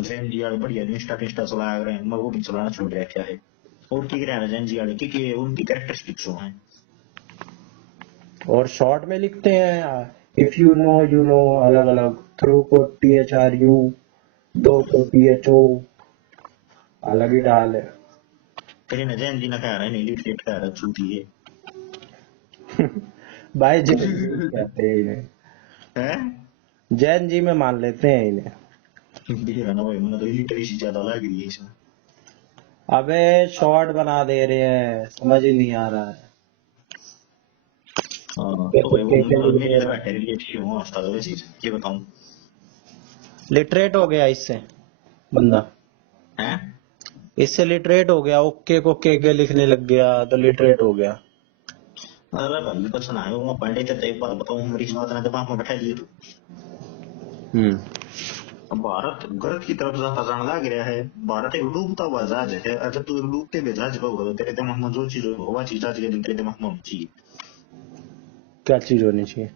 जैन जी वाले बढ़िया इंस्टा इंस्टा चला रहे हैं, मैं वो भी चलाना छोड़ रहा क्या है। और की रहा है जैन जी वाले की उनकी कैरेक्टरिस्टिक्स हैं। और शॉर्ट में लिखते हैं इफ यू नो अलग अलग थ्रू को THRU दो को THO अलग ही डाल है। कहीं ना जैन जी ना कह रहा है नहीं लिटरेट कह रहा है छूती है। भाई जैन जी कहते हैं इन्हें, हैं जैन जी में मान लेते हैं इन्हें। दिख रहा ना भाई, मैंने तो लिटरेसी ज्यादा लग रही है इसमें। अबे शॉर्ट बना दे रहे हैं, समझ ही नहीं आ रहा है। हाँ तो भाई वो मतलब मेरे तो बैठे रिलेट क्यों हूँ हफ्ता तो चीज ये बताऊं। लिटरेट हो गया इससे बंदा, हैं इससे लिटरेट हो गया, ओके को के लिखने लग गया तो लिटरेट हो गया। अरे भाई तो सुना है वो पंडित थे, एक बात बताऊं मेरी बात ना दिमाग में बैठा लिए तू। हम्म। अब भारत गलत की तरफ जाता जाने लग रहा है। भारत एक डूबता हुआ जहाज है, अगर तू एक डूबते हुए जहाज पर होगा तो तेरे दिमाग में जो चीज हो वह चीज आज के दिन तेरे दिमाग में होनी चाहिए। क्या चीज होनी चाहिए?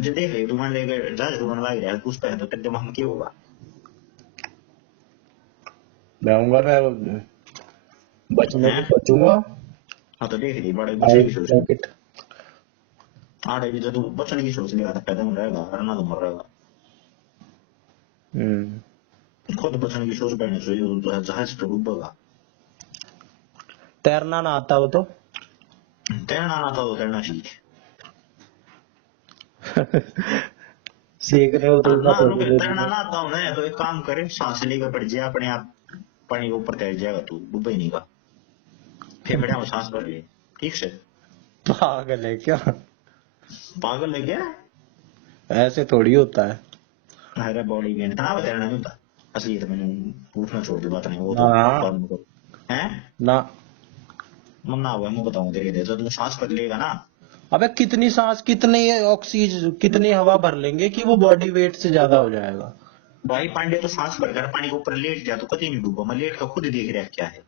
जो देख रहे तू मान ले अगर जहाज डूबने लग रहा है कुछ है तो तेरे दिमाग में क्या होगा। मैं बचने हैं को बचूंगा। हाँ तो देख रही बड़े बचने की लाइफ सोच। जैकेट। आड़े भी तो तू बचने की सोच लेगा तो पैदा रहेगा वरना तो मर रहेगा। हम्म। खुद बचने की सोच बैठने चाहिए तो जहाज तो डूबेगा। तैरना ना आता हो तो तैरना ना था तो तैरना सीख। सीख रहे हो तो इतना ना थोड़ी रुके दे तैरना दूंगा। ना आता हूँ ना तो एक काम करे सांस लेकर पड़ जाए अपने आप पानी के ऊपर तैर जाएगा तू डूबे ही नहीं का। फिर मेरा सांस भर ले ठीक से। पागल है क्या? पागल है क्या। ऐसे थोड़ी होता है। अरे बॉडी गेन था तैरना नहीं होता। असलियत मैंने पूछना छोड़ दी बात नहीं वो ना तो बाद में करो। हैं ना। मन्ना हुआ मैं बताऊं तेरे लिए जब तू सांस भर लेगा ना। अबे कितनी सांस, कितनी ऑक्सीजन, कितनी हवा भर लेंगे कि वो बॉडी वेट से ज्यादा हो जाएगा? भाई पांडे तो सांस भरकर पानी के ऊपर लेट जा तो कभी नहीं डूबा, मैं लेट का खुद देख रहा क्या है।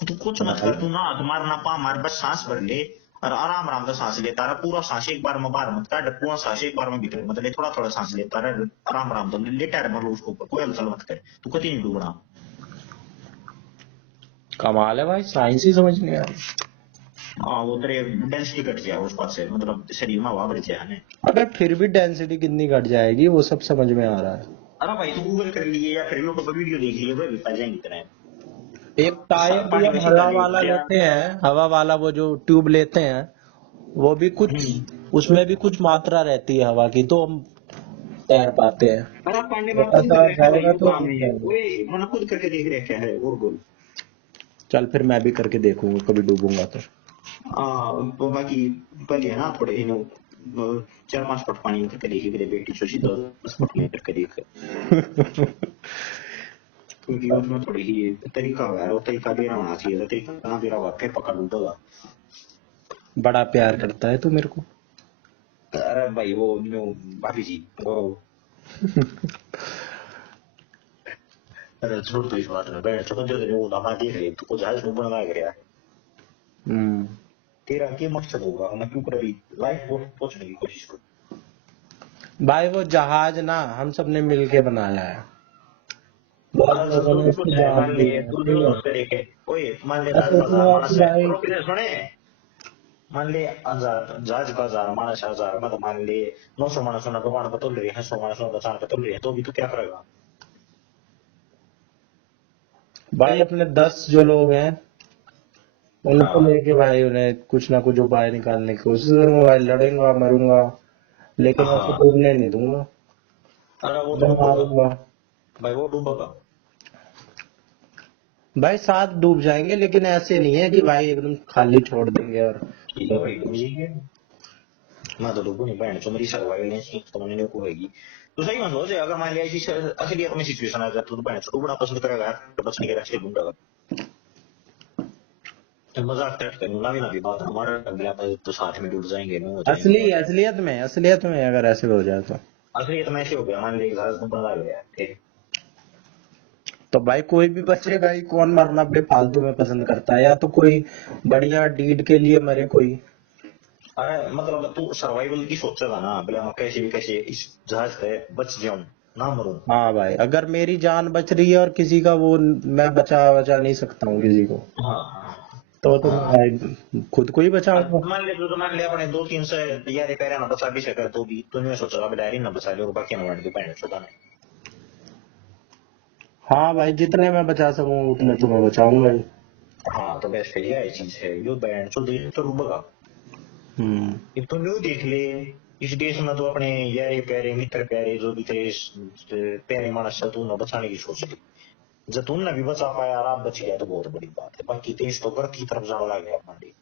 तू कुछ मत कमाल कर, तू ना तुम्हारा ना पा मार बस सांस भर ले और आराम आराम से सांस ले तारा पूरा सांस एक बार में बाहर मत काट पूरा सांस एक बार में भीतर मतलब थोड़ा थोड़ा सांस ले तारा आराम आराम से लेटा रहे मतलब उसको ऊपर कोई हलचल मत कर तू कभी नहीं डूबना। कमाल है भाई, साइंस ही समझ नहीं आ रही। हाँ वो तेरे डेंसिटी घट जाए उस पास से मतलब शरीर में हवा बढ़ जाए ने। अबे फिर भी डेंसिटी कितनी घट जाएगी, वो सब समझ में आ रहा है। अरे भाई तू गूगल कर लिए या फिर यूट्यूब पर वीडियो देख लिए वह भी पा जाएंगे तेरे। एक टायर पानी जो में सीधा हवा लेट वाला जा। लेते हैं, हवा वाला वो जो ट्यूब लेते हैं, वो भी कुछ, उसमें भी कुछ मात्रा रहती है हवा की, तो हम तैर पाते हैं। अरे पांडे में छोटा खुद सा कर रखा भाई जाएगा यू तो काम डूब नहीं है जाएंगे। ओए मैंने खुद करके देख रखा है और गोल। चल फिर मैं भी करके देखूंगा कभी डूबूंगा तो। तो बाकी पहले है ना थोड़े इन 4-5 फुट पानी में करके देखी मेरे बेटी सोची 10 फुट में करके देख क्योंकि उसमें थोड़ी ही तरीका है वो तरीका भी ना होना चाहिए तो तरीका ना भी रहा फिर पकड़ लूंगा। बड़ा प्यार करता है तू मेरे को। अरे भाई वो भाभी जी वो अरे छोड़ तो इस बात में बैठ छोड़ जो वो लगा देख रहे तो कुछ आज में बना लग रहा है। हम्म। तेरा क्या मकसद होगा मैं क्यों कर रही लाइफ को पहुंचने की कोशिश कर। भाई वो जहाज ना हम सबने मिलके बनाया है, बहुत अगर लोगों जो ने भी इसको कुछ है जान मान ले दिया है, तू ठीक जो है। सोच रहे ओए मान ले ऐसा हजार इसमें है कि मानस है भाई, रुक जा सुने। मान ले हजार जहाज का हजार मानस 1000 मतलब मान ले 900 मानस होना भगवान को तुल रही है 100 मानस होना चांद पे तुल रही है तो भी तू क्या करेगा। भाई अपने 10 जो लोग हैं उनको हाँ लेके भाई उन्हें कुछ ना कुछ उपाय निकालने की कोशिश करूंगा भाई, लड़ेंगा मरूंगा, लेकिन ऐसे हाँ। डूबने नहीं दूंगा, अरे वो तो मैं डूबेगा मारूंगा। भाई, वो डूबेगा। भाई साथ डूब जाएंगे, लेकिन ऐसे नहीं है कि भाई एकदम खाली छोड़ देंगे और ठीक है भाई, डूब जाएंगे। मैं तो डूबू नहीं, बहन, तो मेरी सर्वाइवेंस तो मैंने नहीं होगी। तो सही मान लो, अगर मान लिया ऐसी असलियत में सिचुएशन आ जाए तो बहन तो बड़ा पसंद करेगा यार, तो बचने के रास्ते ढूंढेगा। तो मजाक तक करूंगा भी ना भी बात, हमारा अगला तो साथ में डूब जाएंगे, नहीं हो जाएंगे। असलियत में अगर ऐसे हो जाए असलियत में ऐसे हो गया, मान लीजिए तुम बंदा गया ठीक। तो भाई कोई भी बचेगा ही, कौन मरना बेफालतू में पसंद करता है, या तो कोई बढ़िया डीड के लिए मरे कोई। अरे मतलब तू सर्वाइवल की सोचेगा ना, बोले मैं कैसे भी कैसे इस जहाज से बच जाऊं, ना मरूं। हाँ भाई, अगर मेरी जान बच रही है और किसी का वो, मैं बचा नहीं सकता हूँ किसी को, हाँ तो मैं हाँ। भाई खुद को ही बचाऊंगा। अब मान ले तो मान ले अपने 2-3 से यार पैर ना बचा भी सके तो भी तूने सोचा अब डायरी ना बचा ले और बाकी ना के पैर छोड़ा नहीं। हाँ भाई, जितने मैं बचा सकूँ उतने तो मैं बचाऊंगा ही। हाँ तो बस फिर यह चीज है, यो बैंड चल दे तो रुबगा। हम्म। ये तो न्यू देख ले, इस देश में तो अपने यारे प्यारे मित्र प्यारे जो भी थे प्यारे मानस से तू न बचाने की सोच ली। जब तुम न भी बचा पाया और आप बच गया तो बहुत बड़ी बात है, बाकी देश तो घर की तरफ जाने लग गया मंडी।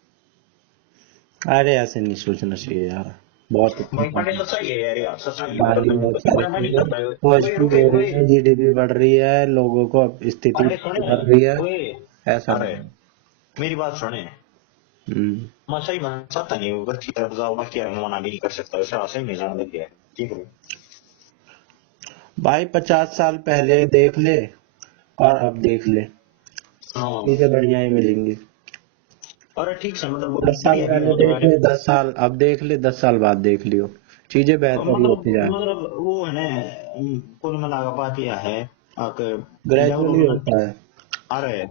अरे ऐसे नहीं सोचना चाहिए यार, बहुत भाई पांडे सच्चाई है यार, यार सच्चाई है, गाड़ी मतलब बहुत सारी मैं नहीं चीजें करता है। ओए पॉजिटिव रुके हो रही ओए, है, जीडीपी बढ़ रही है, लोगों को अब स्थिति पांडे सुने, बढ़ रही है, ओए, ऐसा अरे नहीं। मेरी बात सुने। हम्म। मैं सही में चाहता नहीं हूँ घर की तरफ जाओ, बाकी यार मना भी नहीं कर सकता, वैसे सही में जान लग गया है, ठीक है। भाई 50 साल पहले देख ले और अब देख ले, हाँ चीजें बढ़िया ही मिलेंगी। अरे ठीक से मतलब 10 साल बढ़िया भी पहले हो तो देख यार। ले, 10 साल अब देख ले, 10 साल बाद देख लियो, चीजें बेहतर ही मतलब होती जाए। वो है ना, कुल मिला बात यह है कि ग्रेजुअली डेवलपमेंट। होता है। अरे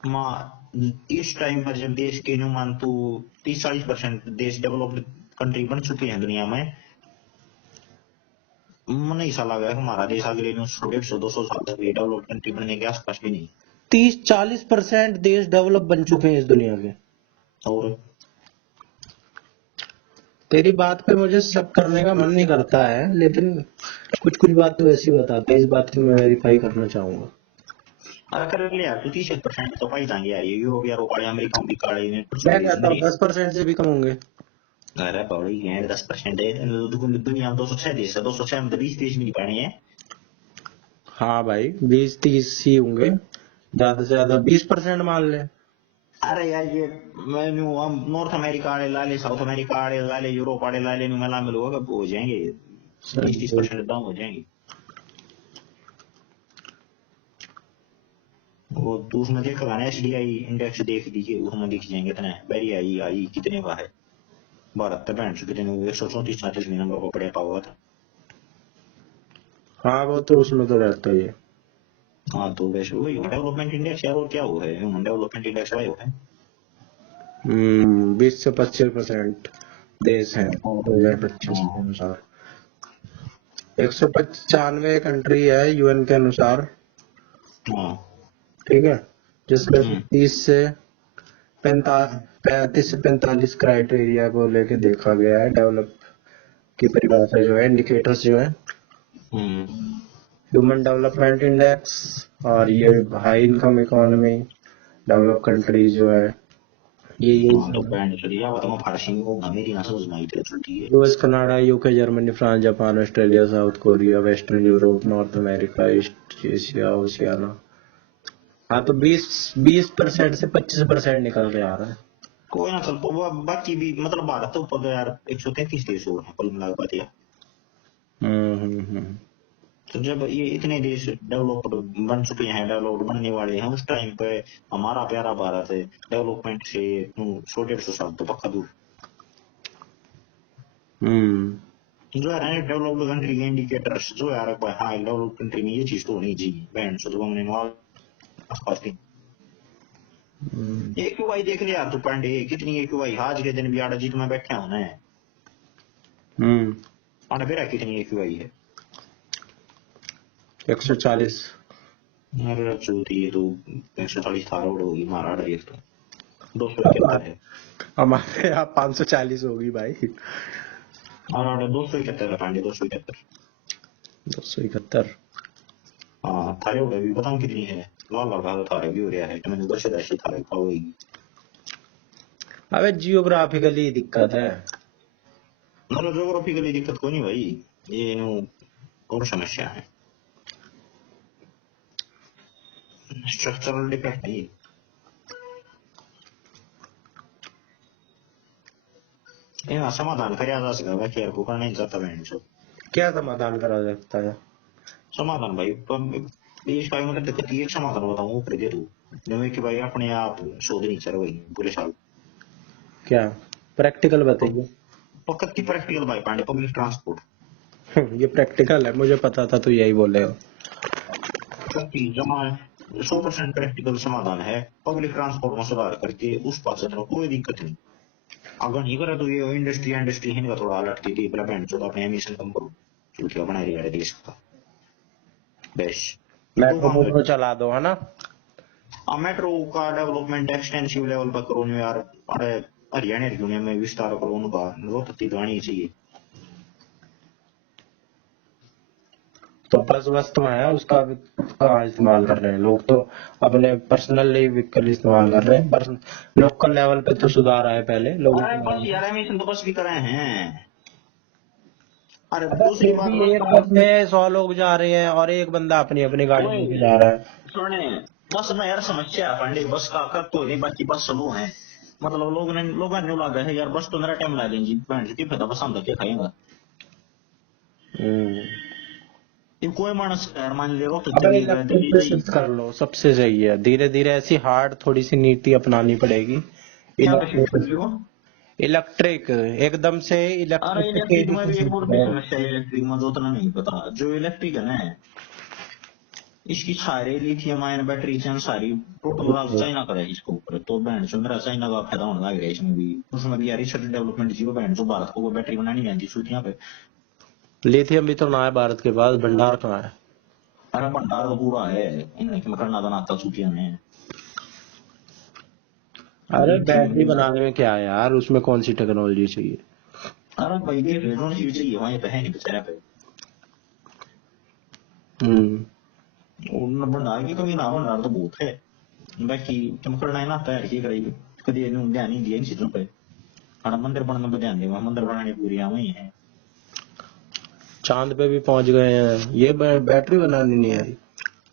माँ, इस टाइम पर जब देश के नुमान तो 30-40% देश डेवलप्ड कंट्री बन चुके हैं दुनिया में, मन ऐसा लगा है हमारा देश अगले 100, 150, 200 साल तक डेवलप्ड कंट्री बनने के आसपास भी नहीं। 30-40% देश डेवलप बन चुके हैं इस दुनिया के। और तेरी बात पे मुझे शक करने का मन नहीं करता है, लेकिन कुछ कुछ बात तो ऐसी बताते हैं, इस बात की मैं वेरीफाई करना चाहूंगा। अगर कर लिया तो 30% तो पाई जाएंगे यार, ये यूरोप यार काले, अमेरिका भी काले ने कुछ मैं भी कहता हूँ 10% से भी कम होंगे। अरे बड़ी है 10% है, दुनिया में 206 देश है, 206 में तो 20 देश नहीं पाने हैं। हाँ भाई, 20-30 ही होंगे, ज्यादा से ज्यादा 20% मान ले। अरे यार ये मैंने हम नॉर्थ अमेरिका वाले ला ले, साउथ अमेरिका वाले ला ले, यूरोप वाले ला ले, मिला मिलूंगा कब हो जाएंगे, 20-30% डाउन हो जाएंगे। वो तो उसमें देखा ना, एसडीआई इंडेक्स देख लीजिए, उसमें दिख जाएंगे इतने वेरी आई आई कितने का है। भारत तो बैंक कितने 134-134 नंबर को पड़े पाया हुआ था। हाँ वो तो उसमें तो रहता ही है। हाँ तो वैसे वही डेवलपमेंट इंडेक्स यार, और क्या हुआ है, ह्यूमन डेवलपमेंट इंडेक्स वही हुआ है। 20 से 25% देश है 2025 के अनुसार। 195 कंट्री है यूएन के अनुसार, हाँ ठीक है, जिसमें से हम्म 35 से 45 क्राइटेरिया को लेके देखा गया है, डेवलप की परिभाषा जो है, इंडिकेटर्स जो है, हम्म। ह्यूमन डेवलपमेंट इंडेक्स, और ये high income economy, develop countries जो है, ये हाँ तो बैंड चली जाओ तो मैं फारसी में होगा, मेरी ना समझ में आई थी तो ठीक है। US, Canada, UK, Germany, France, Japan, Australia, south Korea, western Europe, north America, east Asia, Oceania. हाँ तो 20% से 25% निकल के आ रहा है। कोई ना चल बाकी भी मतलब भारत तो ऊपर तो यार 133 देश और हैं कुल मिला के बात यार। हम्म। तो जब ये इतने देश डेवलप्ड बन चुके हैं, डेवलप्ड बनने वाले हैं, उस टाइम पे हमारा प्यारा भारत है डेवलपमेंट से 100-150 साल तो पक्का दूर। जो है डेवलप्ड कंट्री के इंडिकेटर्स जो यार हाँ डेवलप्ड कंट्री में ये चीज तो होनी चाहिए, बैंड से तो हमने आसपास की एक क्यू आई देख लिया तू पांडे, कितनी एक क्यू आई आज के दिन भी आड़ा जीत में बैठे होना है। हम्म। पांडे बेरा कितनी एक क्यू आई है। 140। अरे चौथी ये तो 140 थार रोड होगी महाराज ये तो 271 है। हमारे यहाँ 540 होगी भाई। महाराज 271 है पांडे 271। 271। हाँ थारे हो भी बताऊं कितनी है। लाल लगा तो थारे भी हो रहा है तो मैंने 280 थारे का होगी। अबे जियोग्राफिकली दिक्कत है। मतलब जोग्राफिकली दिक्कत कोई नहीं भाई, ये नो और समस्या है, स्ट्रक्चरल डिफेक्ट है। ये समाधान कर जा सका मैं खैर को करना नहीं चाहता बहन से। क्या समाधान करा जा सकता है? समाधान भाई देश का मतलब दिक्कत ये समाधान बताऊं ऊपर दे तू जो कि भाई अपने आप शोध नहीं चल वही पूरे साल। क्या प्रैक्टिकल बताइए। फकत की प्रैक्टिकल भाई पांडे पब्लिक ट्रांसपोर्ट। ये प्रैक्टिकल है, मुझे पता था तो यही बोलेगा। जमा 100% प्रैक्टिकल समाधान है, पब्लिक ट्रांसपोर्ट में सुधार करके उस पास से तो कोई दिक्कत नहीं। अगर नहीं करे तो ये इंडस्ट्री इनका थोड़ा अलर्ट की पहले बैंड चौदह अपने एमिशन कम करो चूतिया बना रही है देश का बेश। मेट्रो चला दो है ना। मेट्रो का डेवलपमेंट एक्सटेंसिव लेवल पर करो यार। अरे हरियाणा की दुनिया में विस्तार करो उनका रोहतक तो आनी चाहिए। तो बस बस तो है उसका भी कहाँ इस्तेमाल कर रहे हैं लोग, तो अपने पर्सनल व्हीकल इस्तेमाल कर रहे हैं। लोकल लेवल पे तो सुधार आए पहले लोग। अरे बस यार एमिशन तो बस भी कराए हैं। अरे अबे दूसरी फिर बात भी एक बस में 100 लोग जा रहे हैं और एक बंदा अपनी अपनी गाड़ी लेके जा रहा है। सुने बस में यार समस्या है पांडे बस का कर तो नहीं बाकी बस सब है मतलब लोगों ने लगा है यार बस तो मेरा टाइम ला लेंगी बहन की फायदा पसंद क्या खाएगा। ये कोई मानस यार मान ले रो तो अबे इलेक्ट्रिक पे शिफ्ट कर लो, सबसे सही है। धीरे धीरे ऐसी हार्ड थोड़ी सी नीति अपनानी पड़ेगी। इलेक्ट्रिक एकदम से अरे इलेक्ट्रिक इलेक्ट्रिक में भी एक और भी समस्या है इलेक्ट्रिक में जो उतना नहीं पता जो इलेक्ट्रिक है ना इसकी सारे लिथियम आयन बैटरी से सारी टोटल चाइना का है इसके ऊपर तो बैंड से मेरा चाइना का फायदा होने लग रहा है इसमें भी यार रिसर्च डेवलपमेंट जी बैंड जो भारत को वो बैटरी बनानी नहीं आती सूटियां पे। लिथियम भी तो ना है भारत के पास, भंडार कहाँ है? अरे भंडार तो पूरा है इनके करना बनाता सूटियां में। अरे बैटरी बनाने में क्या है यार, उसमें कौन सी टेक्नोलॉजी चाहिए? अरे भाई ये रेडोन सी चाहिए वहां पे है नहीं बेचारा पे। भंडार की कमी ना भंडार तो बहुत है बाकी तुम करना है ना तैयार की करेगी कभी ध्यान नहीं दिया इन चीजों पे। हमारा मंदिर बनने पर ध्यान देगा मंदिर बनाने पूरी वही है। चांद पे भी पहुंच गए हैं, ये बैटरी बनानी नहीं आई।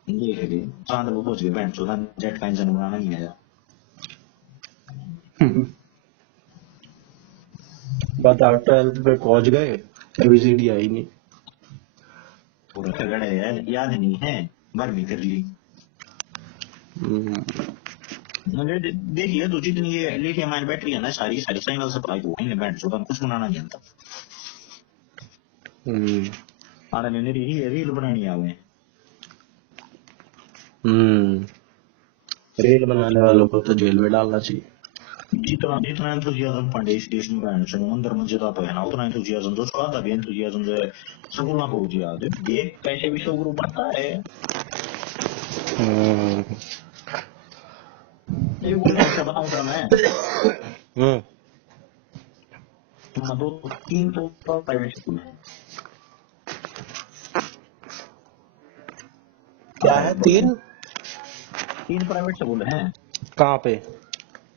ये है चांद पे पहुंच गए बैंड चौदह जेट का इंजन बनाना नहीं आया। बताओ 12th पे पहुंच गए, एबीसीडी आई नहीं। पूरा खगड़े याद नहीं है भर भी कर ली। मुझे देखिए तो जितनी ये लिथियम आयन बैटरी है ना सारी सारी साइनल सप्लाई को इन बैंड चौदह कुछ बनाना नहीं आता। आने मैंने रील बनानी आवे। रेल बनाने वालों को तो जेल में डालना चाहिए। जितना जितना एंथुजियाज्म पांडे इस देश में बैंड से अंदर मुझे तो है ना उतना एंथुजियाज्म जो उसका था भी एंथुजियाज्म जो है सगुना को जिया ये कैसे भी सब ग्रुप बनता है। ये कोई समस्या बताऊं क्या मैं दो तीन तो प्राइवेट स्कूल है। क्या है? तीन प्राइवेट स्कूल हैं। कहाँ पे?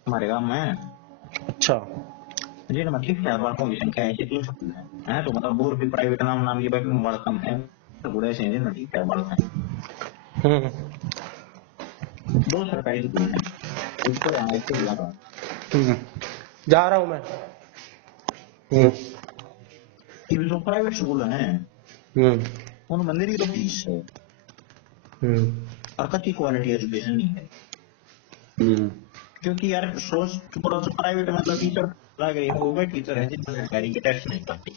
हमारे गांव में। अच्छा जी मतलब क्या बातों की संख्या ऐसी 3 स्कूल है तो मतलब और भी प्राइवेट नाम ये बात बड़ा कम है तो बड़े से नहीं मतलब क्या बड़ा है। 2 सरकारी स्कूल हैं इसको यहाँ इसके जिला का। जा रहा हूँ मैं। ये जो प्राइवेट स्कूल है उन मंदिर की तो फीस है और कच्ची क्वालिटी एजुकेशन नहीं है क्योंकि यार सोच थोड़ा सा प्राइवेट मतलब टीचर लग रही है वो टीचर है जितना सरकारी के टैक्स नहीं पाती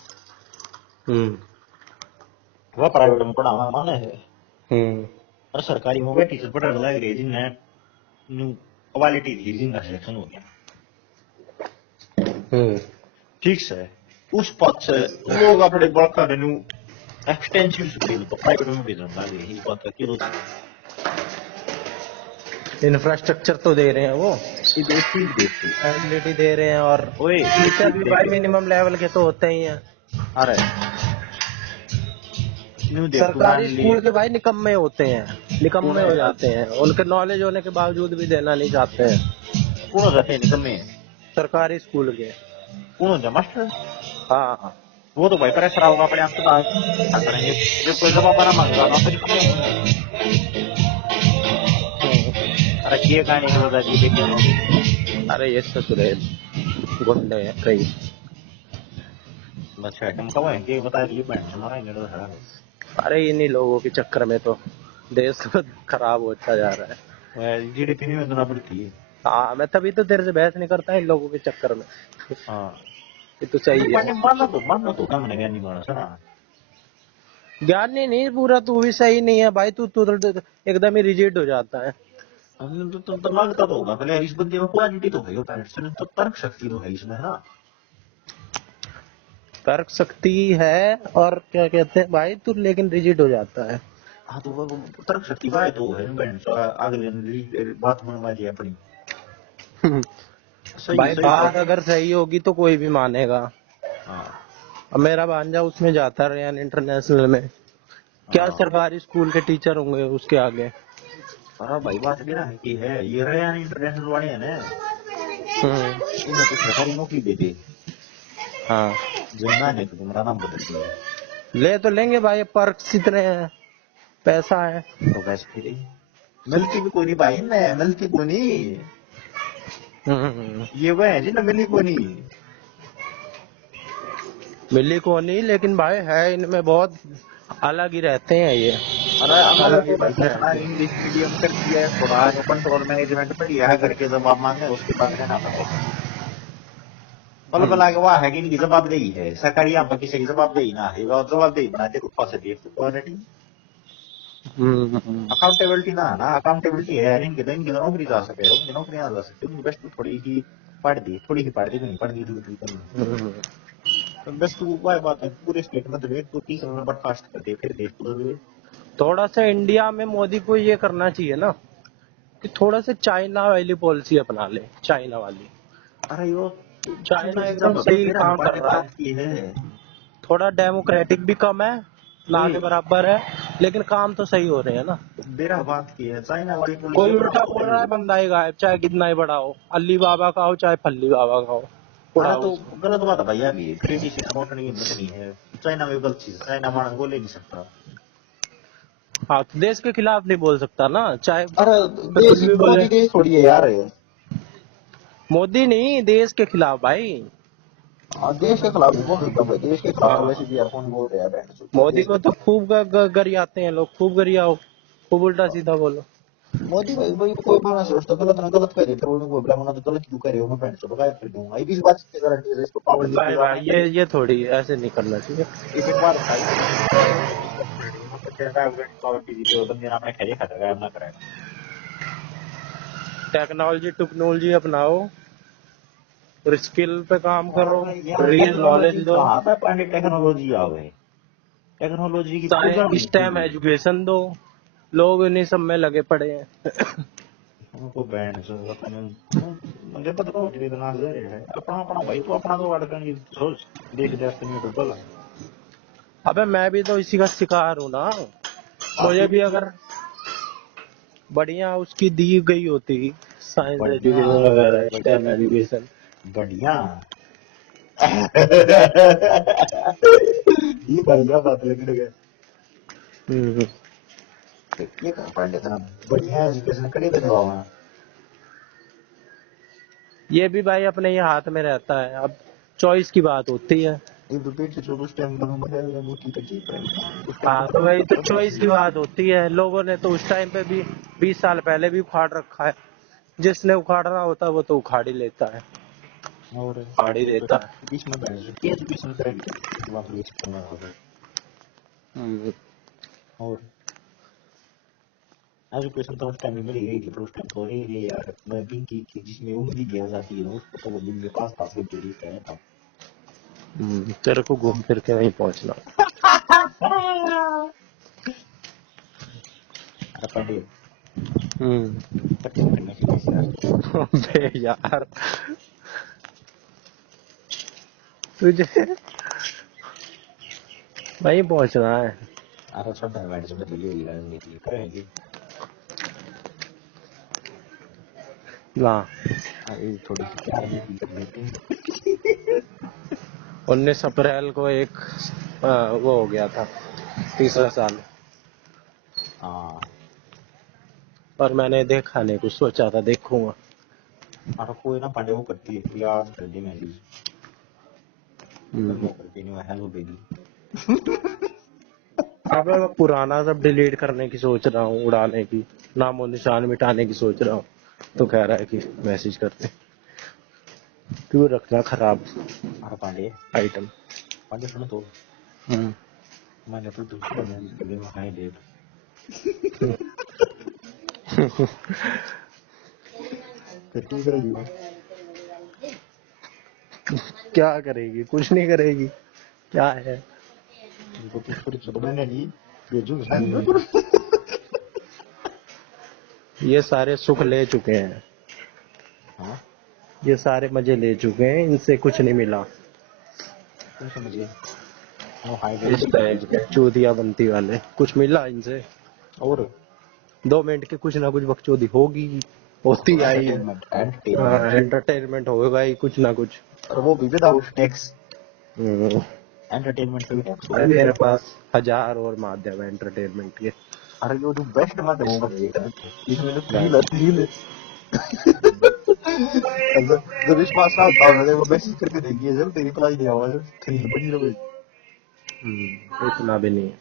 वह प्राइवेट में पढ़ा हुआ माने है और सरकारी में टीचर पढ़ा लग रही है जिन्हें क्वालिटी थी जिनका सिलेक्शन हो गया ठीक है उस पद से लोग अपने बड़का एक्सटेंसिव स्कूल तो प्राइवेट में भेजना लगे ही बात का क्यों इंफ्रास्ट्रक्चर तो दे रहे हैं वो, ये देती देती फैसिलिटी दे रहे हैं, और ओए टीचर भी भाई मिनिमम लेवल के तो होते ही हैं। अरे न्यू देख तू मान सरकारी ली स्कूल के भाई निकम्मे होते हैं, निकम्मे हो जाते हैं, उनके नॉलेज होने के बावजूद भी देना नहीं चाहते हैं कौन रहते निकम्मे सरकारी स्कूल के। कौन होता मास्टर हाँ वो तो भाई प्रेशर होगा अपने आप के पास क्या करेंगे जब कोई जवाब बना मांगेगा ना तो निकम्मे होंगे अरे ये कहानी है बता दी देखिए अरे ये ससुरे गुंडे हैं कई। अच्छा तुम कब है ये बता दिए बैंड हमारा इधर तो खड़ा अरे इन्हीं लोगों के चक्कर में तो देश तो खराब होता जा रहा है। है जीडीपी में इतना बढ़ती है हाँ मैं तभी तो तेरे से बहस नहीं करता इन लोगों के चक्कर में। हाँ ये तो सही है। मानना तो काम नहीं करनी माना सर ज्ञानी नहीं पूरा, तू भी सही नहीं है भाई, तू तो एकदम ही रिजिड हो जाता है। हमने तो मांगता तो होगा पहले इस बंदे में क्वालिटी तो है वो पेरेंट्स ने तो तर्क शक्ति तो है इसमें ना तर्क शक्ति है और क्या कहते हैं भाई, तू लेकिन रिजिड हो जाता है। हाँ तो वो तर्क शक्ति बाय तो है बैंड अगले बात मनवा दी अपनी सही भाई सही बात अगर सही होगी तो कोई भी मानेगा। हाँ अब मेरा भांजा उसमें जाता है रेयान इंटरनेशनल में, क्या हाँ सरकारी स्कूल के टीचर होंगे उसके आगे। अरे भाई बात भी ना है कि है ये रहे इंटरनेशनल वाले हैं ना इन्हें तो सरकारी नौकरी दे दे हाँ जिंदा नहीं तो तुम्हारा नाम बदल दिया ले तो लेंगे भाई, पर्क्स इतने हैं, पैसा है। तो वैसे फिर मिलती भी कोई नहीं भाई मैं मिलती कोई नहीं ये वह है जी ना मिली कोई नहीं मिली को नहीं, लेकिन भाई है इनमें बहुत अलग ही रहते हैं ये। अरे अलग ही अगर रहते हैं। इंग्लिश मीडियम कर दिया है थोड़ा कंट्रोल मैनेजमेंट पढ़िया है करके जवाब मांगे उसके बाद रहना पड़ेगा बल बला के वाह है कि इनकी जवाबदेही है सरकारी यहाँ पर किसी की जवाबदेही ना है और जवाबदेही बनाते तो पॉजिटिव क्वालिटी अकाउंटेबिलिटी ना है ना अकाउंटेबिलिटी है इनकी तो नौकरी जा सके उनकी नौकरी ना जा सकती उनकी बेस्ट थोड़ी ही थोड़ी ही पढ़ दी नहीं पढ़ दी तो बेस्ट वो बात है पूरे स्टेट में तो 30 नंबर कास्ट कर दे फिर देश पूरे थोड़ा सा इंडिया में मोदी को ये करना चाहिए ना कि थोड़ा सा चाइना वाली पॉलिसी अपना ले, चाइना वाली। अरे वो चाइना एकदम सही काम कर रहा है, थोड़ा डेमोक्रेटिक भी कम है, ना के बराबर है, लेकिन काम तो सही हो रहे हैं ना। मेरा बात की है चाइना वाली कोई उल्टा बोल रहा है बंदा ही गायब, चाहे कितना ही बड़ा हो, अली बाबा का हो चाहे फल्ली बाबा का हो, अरे उड़ाओ तो उसको। गलत बात है भैया भी क्रिटिसिज्म अकाउंट की हिम्मत नहीं है चाइना में गलत चीज चाइना मानस बोल ही नहीं सकता हाँ तो देश के खिलाफ नहीं बोल सकता ना, चाहे अरे कुछ भी बोले। मोदी देश थोड़ी है यार मोदी नहीं, देश के खिलाफ भाई। देश के खिलाफ भी बोल सकता हूँ देश के खिलाफ वैसे भी यार कौन बोल रहा है बैंड मोदी को तो खूब गरियाते हैं लोग, खूब गरियाओ, खूब उल्टा सीधा बोलो। मोदी भाई भाई कोई माना सोचता गलत ना गलत करे फिर उन्हें बोल रहा तो गलत क्यों करे मैं बैंड से गायब कर दूंगा ये भी इस बात की गारंटी है इसको पावर भाई भाई ये थोड़ी ऐसे नहीं करना चाहिए। एक बार भाई पावर टीवी पे बंदे नाम खेले खाता गायब ना करेगा टेक्नोलॉजी टेक्नोलॉजी अपनाओ और स्किल पे काम करो, रियल नॉलेज दो, पांडे टेक्नोलॉजी आ गए टेक्नोलॉजी की साइंस स्टेम एजुकेशन दो, लोग इन्हीं सब में लगे पड़े हैं। उनको बैंड से मुझे पता नहीं इतना है अपना अपना भाई तो अपना तो अड़कन की सोच देख देख नहीं तो बोला अबे मैं भी तो इसी का शिकार हूँ ना, मुझे भी अगर बढ़िया उसकी दी गई होती साइंस एजुकेशन वगैरह, स्टेम एजुकेशन। बढ़िया ये बढ़िया बात लग रही है ये कहाँ पांडे इतना बढ़िया एजुकेशन करी तो ये भी भाई अपने ही हाथ में रहता है, अब चॉइस की बात होती है। ये तो पेट से उस टाइम मोटी तक हाँ तो वही तो चॉइस की बात होती है, लोगों ने तो उस टाइम पे भी 20 साल पहले भी उखाड़ रखा है, जिसने उखाड़ना होता है वो तो उखाड़ ही लेता है, और उखाड़ ही देता है। बीच में एजुकेशन करेंगे और एजुकेशन तो उस टाइम में मिली गई थी पर उस टाइम तो ये यार मैं पिंकी की जिसमें उंगली दिया जाती है उसको तो वो दिन के पास पास के लिए कहना था तेरे को घूम फिर के नहीं पहुंचना। अरे पांडे 30 मिनट में किसी यार। अबे यार तुझे वहीं पहुंचना है। अरे छोटा बैठ से बदली हुई रणनीति करेंगे। ना अरे थोड़ी सी क्या रणनीति कर लेते हैं। 19 अप्रैल को एक वो हो गया था 30वां साल, हाँ और मैंने देखा नहीं, कुछ सोचा था देखूंगा। अरे कोई ना पांडे वो करती है यार कर दी मैसेज हम्म। वो करती नहीं हेलो बेबी। अब मैं पुराना सब डिलीट करने की सोच रहा हूँ, उड़ाने की, नामो निशान मिटाने की सोच रहा हूँ, तो कह रहा है कि मैसेज करते, क्यों रखना खराब अरे पांडे आइटम। पांडे सुनो तो हम्म। मैंने तो दूसरा मैसेज कर दिया हाय बेब। फिर क्या करेगी वो? क्या करेगी, कुछ नहीं करेगी, क्या है। उनको तो थोड़ी सी मैंने नहीं भेजू हम्म। ये सारे सुख ले चुके हैं, हाँ ये सारे मजे ले चुके हैं, इनसे कुछ नहीं मिला। तुम समझे वो हाय बेब इस टाइप के चूतिया बनती वाले कुछ मिला इनसे। और 2 मिनट की कुछ ना कुछ बकचोदी होगी, होती आई है। एंटरटेनमेंट एंटरटेनमेंट एंटरटेनमेंट होगा ही कुछ ना कुछ। और वो भी विदाउट टैक्स हम्म। एंटरटेनमेंट पे भी टैक्स अरे होगा। मेरे पास 1000 और माध्यम है एंटरटेनमेंट के। अरे यो जो बेस्ट मत है वो मत देखना इसमें जो नहीं। रील है जब विश्वास ना होता है वो मैसेज करके देखिए जब तेरी रिप्लाई नहीं आवा जब रील बनी रहे इतना भी नहीं है।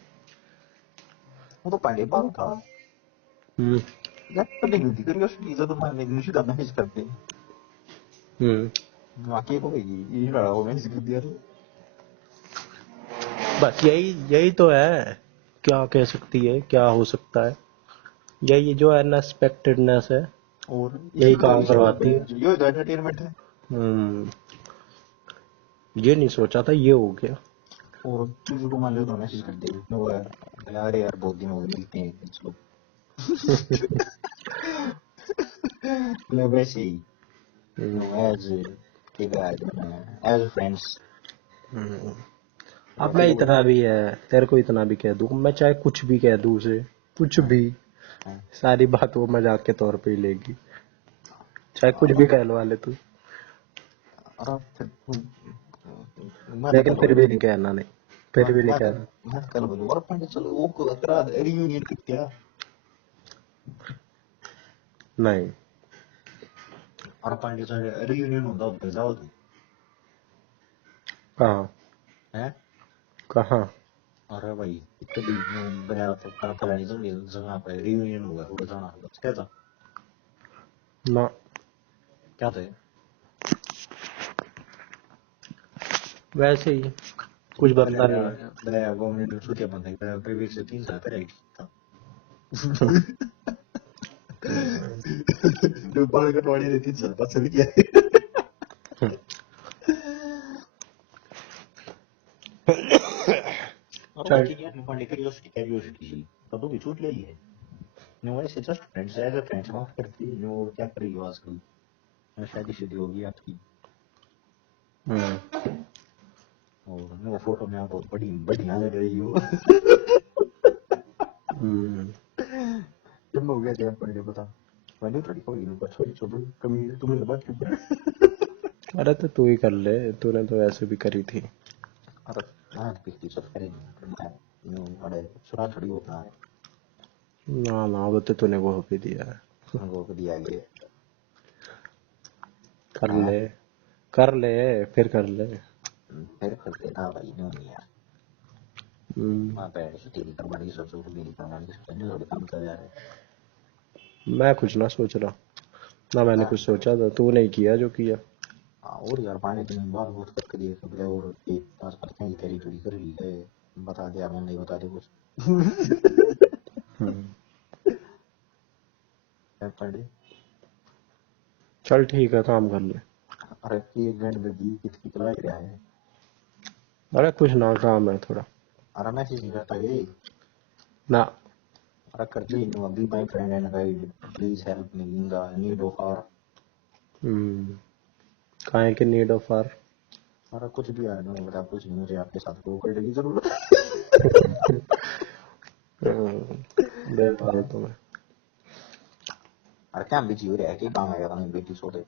वो तो पहले बात था हम्म। यार पहले नहीं थी क्यूरियोसिटी इज्जत मारने की निश्चित मैसेज करते हैं वाकई को ये लड़ा वो मैसेज कर दिया तो बस यही यही तो है, क्या कह सकती है, क्या हो सकता है, यही जो अनएक्सपेक्टेडनेस है, और यही इसी काम करवाती है। ये एंटरटेनमेंट है। हम्म। ये नहीं सोचा था ये हो गया। और किसी को मान लो तो मैसेज कर दे वो यार यार बहुत दिन हो गए मिलते हैं चलो मतलब वैसे ही एज एज फ्रेंड्स हम्म। अब मैं इतना भी है, तेरे को इतना भी कह दूं, मैं चाहे कुछ भी कह दूं उसे, कुछ भी, सारी बात वो मजाक के तौर पे ही लेगी, चाहे कुछ भी कहलवा ले तू, लेकिन फिर भी नहीं कहना, नहीं फिर भी नहीं कहना। मत कल बोलो और पंडित चलो वो करा रियूनियन करते हैं नहीं। और पंडित रियूनियन होता होता जाओ तुम कहाँ? हैं कहाँ? अरे भाई इतनी बना पता नहीं तो जगह पे रियूनियन हुआ वो जाना क्या था ना, क्या था वैसे ही कुछ बनता नहीं है। दया गवर्नमेंट छुट्टियां बंद है प्रीवियस से 3 साल पहले था जो बाल कटवाने ने 3 साल बाद चल गया और वो चल। ठीक है नेपाली क्यूरियोसिटी कदों भी छूट ले ली है नो ऐसे just friends as a friends माफ करती नो क्या कर रही हो आजकल शादी शुदी होगी आपकी और नो फोटो में आप बहुत बड़ी बढ़िया लग रही हो तुम हो गया क्या पढ़ने बता मैंने थोड़ी कोई नहीं छोटी छोटी कमी तुम्हें लगा क्यों अरे तो तू ही कर ले, तूने तो ऐसे भी करी थी। अरे हाँ पिछली सब करेंगे नो बड़े छोटा छोटी होता है ना ना, वो तो तूने वो भी दिया है। वो को दिया गया कर हाँ ले, कर ले, फिर कर ले। फिर करते ना भाई नो नहीं यार माँ पैर से तेरी कमानी सोचो मेरी कमानी सोचो नहीं थोड़े काम कर यार मैं कुछ ना सोच रहा, ना मैंने कुछ सोचा था, तूने ही किया जो किया। और यार पानी तुमने बात बहुत करके दिए सब और एक पास करते हैं तेरी चोरी कर ली है बता दिया मैंने नहीं बता दे कुछ पढ़े चल ठीक है, काम कर ले। अरे 1 घंटे में दी कितनी चला गया है अरे कुछ ना, काम है थोड़ा। अरे मैसेज नहीं करता गई ना, अरे कर ली नो अभी my friend and guide please help me in the need of hour काहे के नीड ऑफ आर? अरे कुछ भी आया ना बता कुछ नहीं मुझे आपके साथ को करने की जरूरत दे पा रहा तुम्हें। अरे क्या बिजी हो रहा है कि काम आएगा नहीं बेटी सोते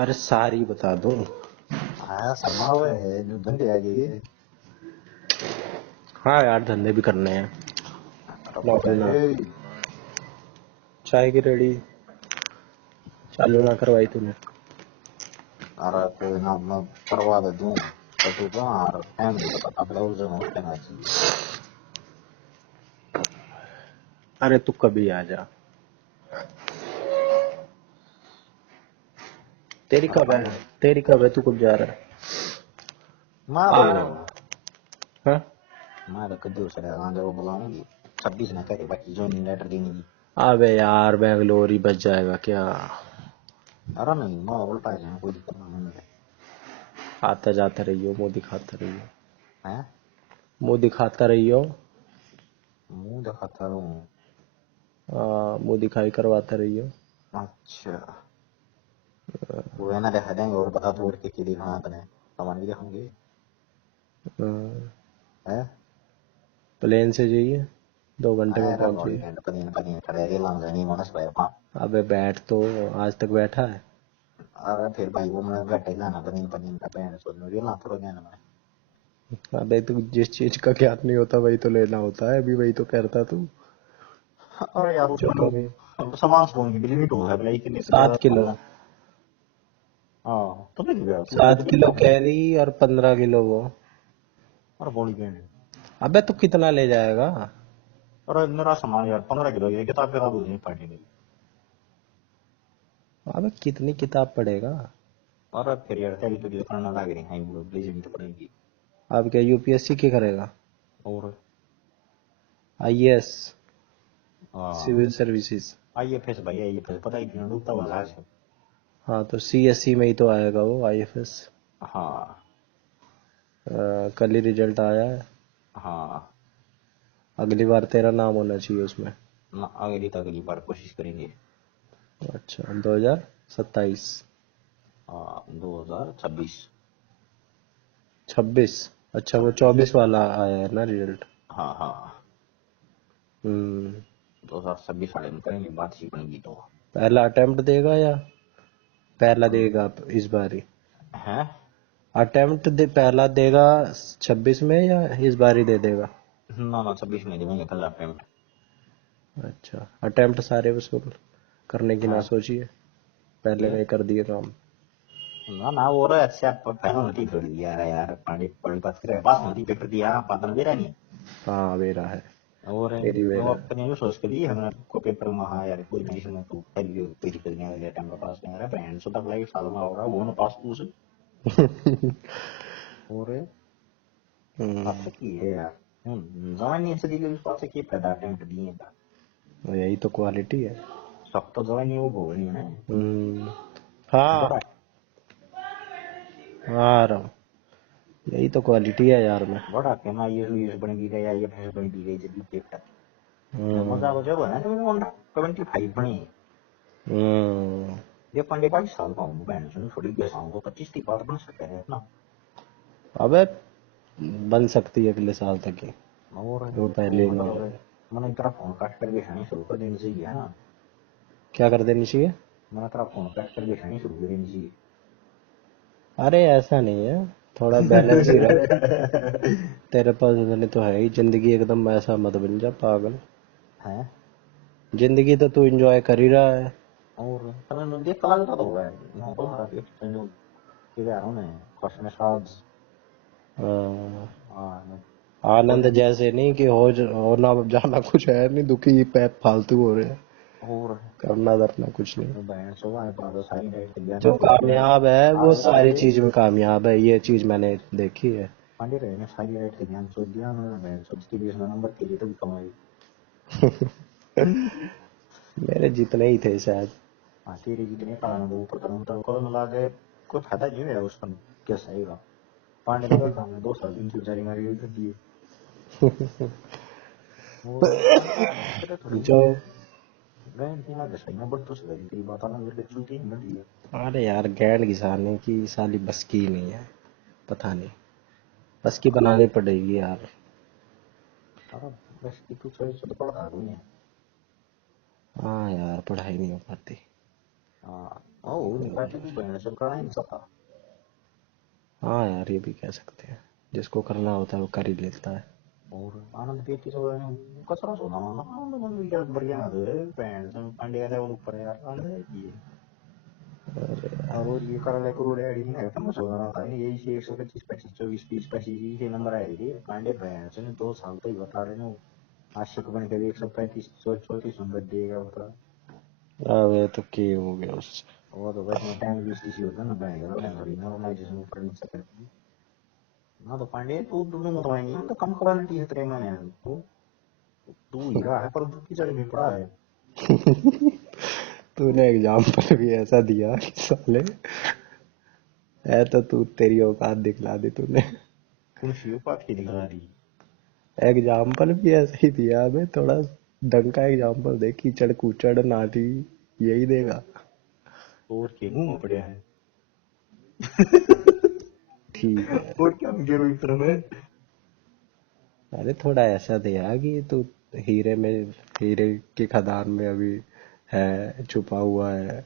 अरे सारी बता दूं? हाँ समा हुआ है जो धंधे आ गए हाँ यार, धंधे भी करने हैं। अब नौकरी ना, है चाय की रेडी चालू ना करवाई तूने? अरे कोई ना मैं करवा दे दूं पर तू तो यार टाइम नहीं पता अब लोग जो होते हैं चाहिए अरे तू कभी आ जा, तेरी कब है? तेरी कब है? तू कब जा रहा है? मारो हाँ? मारो कद्दू से आगे वो बुलाऊंगी 26 ना करे बाकी ज्वाइनिंग लेटर देनी थी अबे यार, बेंगलोर ही बच जाएगा क्या? अरे नहीं मैं उल्टा है कोई दिक्कत नहीं है आता जाता रहियो, मुंह दिखाता रहियो, हैं मुंह दिखाता रहियो। मुंह दिखाता रहूं मुंह दिखाई करवाता रहियो। अच्छा वो है ना दिखा देंगे और बता दो के दिखाना तने सामान भी दिखाएंगे हैं प्लेन से जाइए, 2 घंटे में अरे पहुंच बॉडी जाइए। कैंड पनीर पनीर खड़े लांग नहीं मनस भाई पा अबे बैठ तो, आज तक बैठा है? अरे फिर भाई वो मैं बैठे जाना पनीर पनीर का पैन सोच में ना थोड़ा ज्ञान में अबे तू जिस चीज का ज्ञान नहीं होता वही तो लेना होता है, अभी वही तो कहता तू। अरे यार चलो भी, उसमें सामान फोन की लिमिट हो है भाई इतनी से ज्यादा 7 किलो, हाँ तो नहीं गया तू 7 किलो कैरी और 15 किलो वो। अरे बॉडी कैंड अबे तू कितना ले जाएगा? अरे मेरा सामान यार 15 किलो ये किताब किताब हो नहीं पढ़ने की अबे कितनी किताब पढ़ेगा? अरे फिर यार तेरी तो करना लग रही है वो प्लीज तो पड़ेगी अब क्या यूपीएससी की करेगा? और आईएएस, हाँ सिविल सर्विसेज? आईएफएस भाई आईएफएस पता ही नहीं डूबता हुआ जहाज है हाँ तो सीएससी में ही तो आएगा वो आईएफएस। हाँ कल ही रिजल्ट आया है, हाँ अगली बार तेरा नाम होना चाहिए उसमें। ना अगली बार कोशिश करेंगे अच्छा, 2027? हाँ 2026 26? अच्छा, वो 26 24 वाला आया है ना रिजल्ट? हाँ हाँ हम्म। 2026 वाले में करेंगे बातचीत बनेगी तो पहला अटेम्प्ट देगा या पहला देगा इस बार ही? हैं अटेम्प्ट पहला देगा 26 में या इस बार ही दे देगा? ना ना 26 में देंगे पहला पेमेंट अच्छा, अटेम्प्ट सारे वसूल करने की ना हाँ सोचिए, पहले ये में कर दिए काम। ना ना वो रहा अच्छा पहला नहीं थोड़ी यार यार पानी पानी पास करे पास नहीं पेपर दिया पातन दे रहा नहीं हाँ वेरा है, और तेरी वो वेरा अपने जो सोच के लिए हमने को पेपर में हाँ यार कोई नहीं सुना तू पहले पेज करने वाले टाइम में पास नहीं आ रहा बहन सो तक लाइक साल में होगा वो ना पास तू से है। और हम्म, पास की है यार जवानी से दिले उस पास की पैदा अटेम्प्ट दिए था यही तो क्वालिटी है। सब तो जवानी वो बोल नहीं है हाँ, बड़ा आ रहा हूँ, यही तो क्वालिटी है यार में। बड़ा के ना ये बन गई या ये फिर बन गई जब पेपर जो मजा हम्म। हो जब है ना तो 25 बनी हम्म। ये पंडे 22 साल का हूँ बहन सुन थोड़ी बेसाऊँ को 25 बार बन सकते हैं ना अबे बन सकती है अगले साल तक ही, और वो तो पहले ही नहीं। मतलब मैंने तेरा फोन काट करके खानी शुरू कर देनी चाहिए ना क्या कर देनी चाहिए? मैंने तेरा फोन काट करके खानी शुरू कर देनी चाहिए अरे ऐसा नहीं है, थोड़ा बैलेंस ही रख। तेरे पास मैंने तो है ही, जिंदगी एकदम ऐसा मत बन जा पागल। हैं जिंदगी तो तू एंजॉय कर ही रहा है। और तने मैं देख कला तो होगा ना तो हमारा एक जो के यार होने क्वेश्चन साल्व्स हाँ, हाँ आनंद कोई जैसे नहीं कि हो ना जाना कुछ है नहीं, दुखी पैप फालतू हो रहे हैं, और करना धरना कुछ नहीं। बहन सुबह पर सारी राइट के ज्ञान जो तो कामयाब है वो आज सारी रात चीज में कामयाब है, ये चीज मैंने देखी है। पांडे रहे ने सारी राइट के ज्ञान सोच दिया उन्होंने बहन सोच के 20 नंबर के लिए तो भी कमाई मेरे जितने ही थे शायद। हाँ तेरे जितने कारण वो पता तो कल मिला के कोई फायदा नहीं है उसका कैसा आएगा पांडे लगा काम 2 साल 3 साल जारी मारी कर दिए और तेरे थोड़ी जो बहन की ना दस में बट तो सही तेरी बात आना मेरे को चलती है बड़ी है। अरे यार गैंड घिसाने की साली बस की नहीं है, पता नहीं, बस की बनानी पड़ेगी यार। सारा बस की तू सही से तो पढ़ा नहीं है। हाँ यार पढ़ाई नहीं हो पाती। हाँ ओ नहीं बाकी तू बहन से करना ही नहीं सकता। हाँ यार ये भी कह सकते हैं, जिसको करना होता है वो कर ही लेता है। और आनंद देती तो कचरा सोना माना आनंद मन भी क्या बढ़िया है बहन से पांडे लेवल ऊपर है यार आनंद है ये। और ये कर ले करो डैडी नहीं है तुम सोना था यही से 125 25 24 30 25 ये नंबर आए थे पांडे बहन से 2 साल तो ही बता रहे हो आशिक बन के 135 34 नंबर देगा बता। अब ये तो की हो गया उससे। वो तो बस में टाइम वेस्ट इसी होता है ना बहन का मैं थोड़ी नॉर्मलाइजेशन ऊपर नीचे करती हूँ। ना तो पांडे तू तुम्हें मतवाएंगे तो कम क्वालिटी है तेरे मैंने तो तू ही रहा है पर तू कीचड़ में पड़ा है। तूने एग्जाम्पल भी ऐसा दिया कि साले, है तो तू, तेरी औकात दिखला दी तूने। कौन सी बात की दिखा रही। एग्जाम्पल भी ऐसा ही दिया हमें, थोड़ा ढंग का एग्जाम्पल दे, कीचड़ कूचड़ नाटी यही देगा। और के मुंह में पड़े हैं। ठीक है। और क्या जरूरी तरफ है। अरे थोड़ा ऐसा दिया कि तू हीरे में, हीरे की खदान में अभी है, छुपा हुआ है, और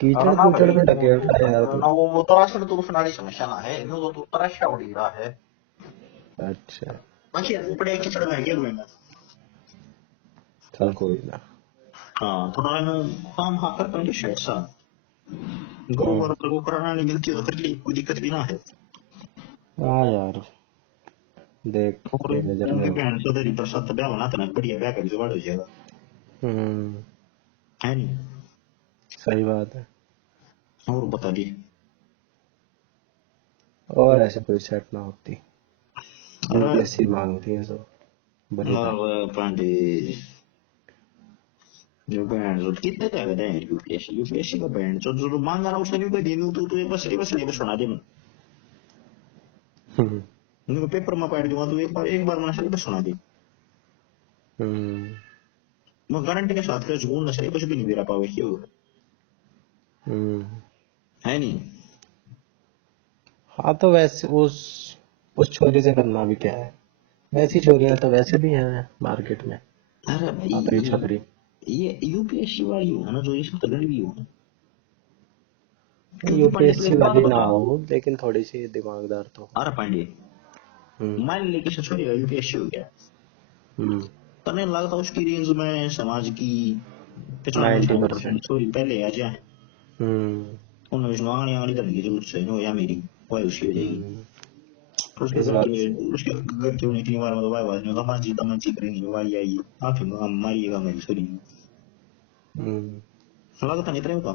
कीचड़ ना कूचड़ भाई में ढकेल रहा है यार तू। ना वो तराशर तो सुनानी समस्या ना है नो तो तराशा उड़ी रहा है। अच्छा बाकी वो पड़े की चढ़ महंगे हुए ना। चल कोई ना। हाँ थोड़ा ना काम हाँ कर पाएंगे शायद सा हम्म। गो कराना नहीं मिलती हो कर ली कोई दिक्कत भी ना है। हाँ यार देख और तेरी नजर उनके में। बहन चौधरी प्रसाद ब्याह होना था ना बढ़िया ब्याह कर जुगाड़ हो जाएगा हम्म। है नहीं। सही बात है। और बता दी। और ऐसे कोई सेट ना होती, अरे यूपीएससी मांगती है सब बड़ी बात। पांडे जो बहन चोद कितने तक है यूपीएससी यूपीएससी का बहन चोद जो मांगा ना उसने भी कोई देनी तू एक बस सिलेबस सुना दे हम्म। उनको पेपर में पढ़ दूंगा तू एक बार मैंने सिलेबस सुना दी। हम्म। मैं गारंटी के साथ कर झूठ ना सिलेबस भी नहीं दे रहा पावे क्यों हम्म। है नहीं। हाँ तो वैसे उस छोरी से करना भी क्या है, वैसी छोरियां तो वैसे भी हैं मार्केट में, अरे छपरी भाई छपरी। ये यूपीएससी वाली हो ना जो ये सब तगड़ी भी हो क्योंकि पांडे तू यूपीएससी एक बात वाली ना बता। हो लेकिन थोड़ी सी दिमागदार तो हो। अरे पांडे हम्म। मान ले कि सचोरी का यूपीएससी हो गया हम्म। तने लगता उसकी रेंज में समाज की 95% 90%। छोरी पहले आ जाए हम्म। उन्हें विष्णु आंगनी आंगनी करने की जरूरत है नो या मेरी वह उसकी हो जाएगी। हम्म। तो उसके इस घर बात के उसके घर के उन्हें 3 बार मतलब भाई बात नहीं तमन जी करेंगे वाली आई आप ही मारिएगा मेरी छोरी हम्म। लगता नहीं इतने का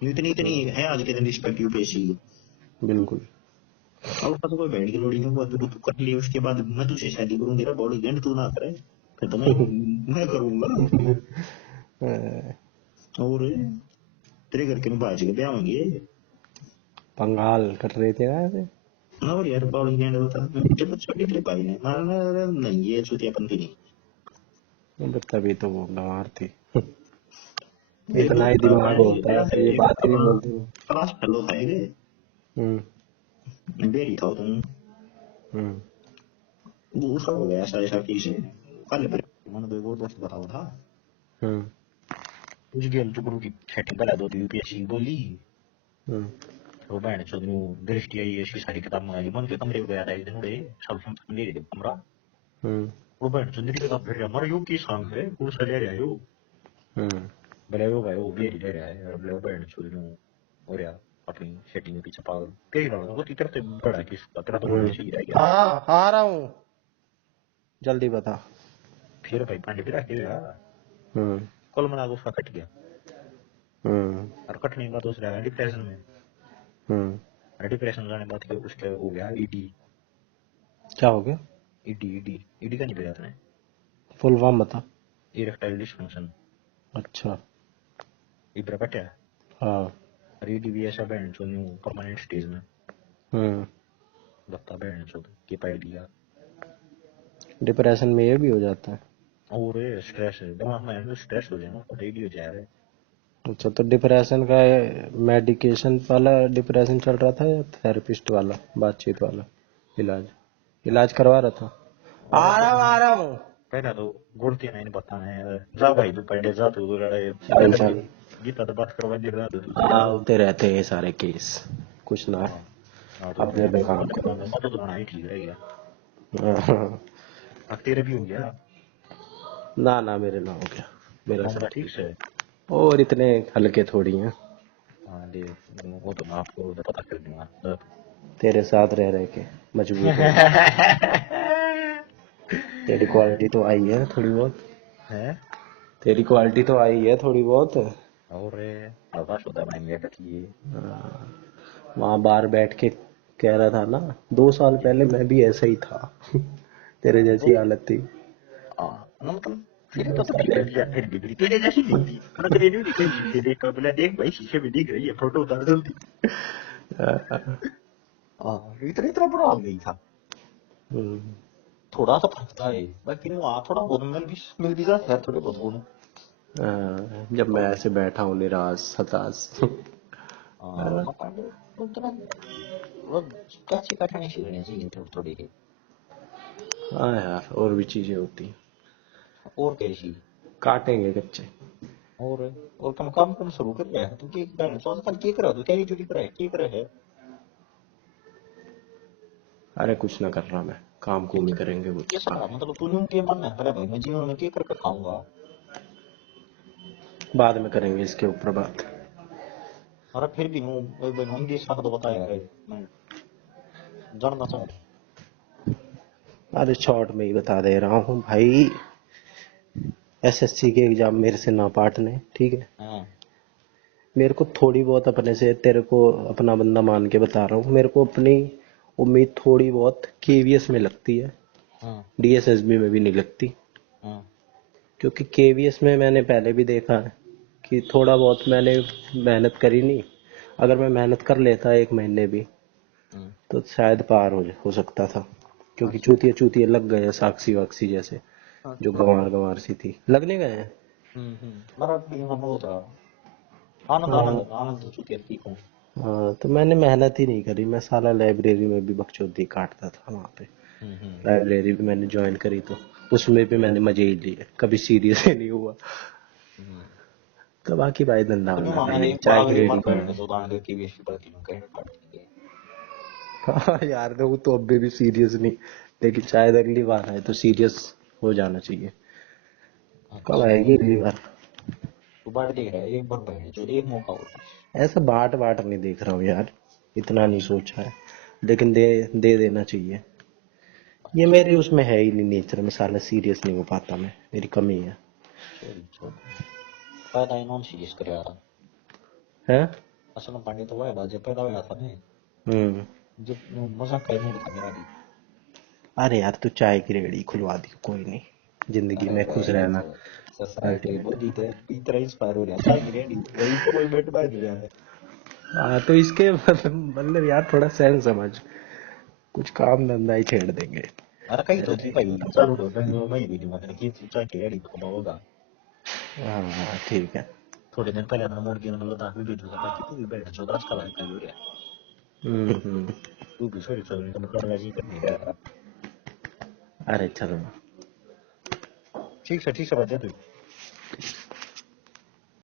इतनी इतनी हम्म। है आज के दिन रिस्पेक्ट यूपीएससी की। बिल्कुल। और उसका तो कोई बहन की लोड़ी नहीं हुआ तू कर लिए उसके बाद मैं तुझसे शादी करूँ तेरा बॉडी गेंड तू ना करे फिर तो मैं करूंगा। और तेरे घर के बाज के ब्याह होंगे पंगाल कर रहे थे ना ऐसे। और यार बॉडी गेंड होता जब छोटी तेरे भाई ने माना नहीं ये चुतियापन की तभी तो वो गंवार थी। नहीं इतना ही दिमाग होता है तो ये बात ही नहीं अपना बोलती वो। क्लास फेलो खाएंगे हम्म। बेरी था तुम हम्म। दूसरा हो गया ऐसा ऐसा चीज कल मैंने तो एक और दोस्त बताया था हम्म। उस गेल चुकरू की सेटिंग करा दो यूपीएससी बोली हम्म। वो बहन चोद दृष्टि आई इसकी सारी किताब मंगाई मन के कमरे में गया था एक दिन उड़े सब ले रहे कमरा हम्म। वो बहन चोद मेरी किताब फिर हमारा यू की सांग है कुछ ले रहा है वो हम्म। भले वो भाई वो बेरी ले रहा है और भले वो बहन चोद और यार अपनी सेटिंग के पीछे पागल तेरी बात वो तेरा तो बड़ा किसका तेरा तो हम्म। नॉलेज ही रह गया। हाँ आ रहा हूँ, जल्दी बता। फिर भाई पांडे फिर आके हम्म। कल मना को उसका कट गया हम्म। और कटने के बाद दूसरा डिप्रेशन में हम्म। डिप्रेशन जाने बाद के उसके हो गया ईडी क्या हो गया? ईडी ईडी ईडी का नहीं पता था फुल फॉर्म बता। इरेक्टाइल डिस्फंक्शन अच्छा। इब्रा कटा हाँ। और ईडी भी ऐसा बैंड जो न्यू परमानेंट स्टेज में हम्म। लगता बैंड जो के पाई दिया डिप्रेशन में ये भी हो जाता है? और स्ट्रेस दिमाग में स्ट्रेस हो जाए ना तो डेली हो जा रहा है। अच्छा, तो डिप्रेशन का मेडिकेशन वाला डिप्रेशन चल रहा था या थेरेपिस्ट वाला, बातचीत वाला इलाज? इलाज करवा रहा था। और तो आ रहा हूँ। पहले तो गुड़ती नहीं बताना है जा भाई तू पहले जा तू लड़ाई टेंशन गीता तो बात करवा दे रहा तू। होते रहते हैं सारे केस, कुछ ना हाँ हाँ तो अपने पे काम मदद होना ही ठीक रहेगा। करो। अब तेरे भी हो गया ना ना, मेरे ना हो गया, मेरा मामला सब ठीक ठीक से। है। और इतने हल्के थोड़ी हैं, हाँ दे वो तो मैं आपको पता कर दूंगा। तेरे साथ रह रह के मजबूत हो गए। तेरी क्वालिटी तो आई है थोड़ी बहुत, है तेरी क्वालिटी तो आई है थोड़ी बहुत। और आवाज होता है मैं बैठिए। वहां बाहर बैठ के कह रहा था ना, 2 साल पहले मैं भी ऐसा ही था। तेरे जैसी हालत थी। मतलब फिर तो ठीक कर लिया फिर भी तेरे जैसी नहीं थी खाना तेरे नहीं दिखाई शीशे देख कर बोला देख भाई शीशे में दिख रही है फोटो उतार जल्दी। इतना इतना बुरा हाल नहीं था हम्म, थोड़ा सा फर्क था ये बाकी वहाँ थोड़ा बहुत मिल भी जाता है थोड़े बहुत गुण। जब मैं ऐसे बैठा हूँ निराश हताश। मतलब उतना वो कैसे कठिनाई सीखनी चाहिए थोड़ी थोड़ी। हाँ यार, और भी चीजें होती हैं, और कैसी काटेंगे कच्चे। और कम काम करना शुरू कर दिया है तो की करना चाहता था की करा तो क्या चोरी करा है की करा है। अरे कुछ ना कर रहा मैं, काम को नहीं करेंगे ये कुछ। सारा मतलब तूने के मन है अरे भाई मैं जीवन में क्या करके खाऊंगा। बाद में करेंगे इसके ऊपर बात। अरे फिर भी हूँ भाई हम भी इसका तो बताया है मैं जानना चाहूँ। अरे शॉर्ट में ही बता दे रहा हूँ भाई, एसएससी के एग्जाम मेरे से ना पाटने, ठीक है? हाँ मेरे को थोड़ी बहुत अपने से, तेरे को अपना बंदा मान के बता रहा हूँ, मेरे को अपनी उम्मीद थोड़ी बहुत केवीएस में लगती है, हाँ डीएसएसबी में भी नहीं लगती। हाँ क्योंकि केवीएस में मैंने पहले भी देखा है कि थोड़ा बहुत मैंने मेहनत करी नहीं, अगर मैं मेहनत कर लेता 1 महीने भी तो शायद पार हो सकता था। क्योंकि अच्छा चूतिया चूतिया लग गए हैं, साक्षी वाक्षी जैसे, जो अच्छा गंवार गंवार सी थी, लगने गए हैं। मेरा भी हम होता आनंद हाँ आनंद आनंद तो चुतिया ठीक हूँ। हाँ, तो मैंने मेहनत ही नहीं करी, मैं साला लाइब्रेरी में भी बकचोदी काटता था वहाँ पे। लाइब्रेरी भी मैंने ज्वाइन करी तो उसमें भी मैंने मजे ही लिए, कभी सीरियस ही नहीं हुआ। तो बाकी भाई धंधा तो नहीं वंधा माना करेंगे, एक चाय बार की अगली रेडी बार करेंगे। बैठने से उदाहरण देती है इसकी प्रति में कहीं काट देंगे। हाँ यार, वो तो अभी भी सीरियस नहीं, लेकिन शायद अगली बार आए तो सीरियस हो जाना चाहिए। कब अच्छा आएगी अगली बार? तू बात देख रहा है एक बार बैठ जो एक मौका और बस। ऐसा बाट बाट नहीं देख रहा हूँ यार, इतना नहीं सोचा है, लेकिन दे देना चाहिए। ये अच्छा मेरे उसमें है ही नहीं, नेचर में साला सीरियस नहीं हो पाता मैं, मेरी कमी है। चल छोड़ पैदा इन्होंने चीज कर रहा था हैं? असल में पानी तो वह है जब पैदा हुआ था ना हम्म। जब मजाक का मूड था मेरा भी। अरे यार, तू चाय की रेहड़ी खुलवा दी, कोई नहीं, जिंदगी अरे में खुश भाई रहना तो ससुराल के अल्टीमेट। बहुत इतना इंस्पायर हो रहा है चाय की रेडी वही तो कोई बैठ बैठ रहा है। हाँ तो इसके मतलब यार थोड़ा सहन समझ, कुछ काम धंधा ही छेड़ देंगे। अरे कहीं तो थी भाई चलो तो बेंगलोर में ही भी मतलब कि चाय की रेडी तो होगा। हाँ ठीक है। थोड़े दिन पहले मैं मोड़ के मतलब लद्दाख वीडियो देखा था कि तू भी बैठ चौदह का लाइफ का हो रहा है हम्म। तू भी सॉरी सॉरी तो मतलब वैसे ही कर नहीं रहा। अरे चलो। ठीक है बच्चे तू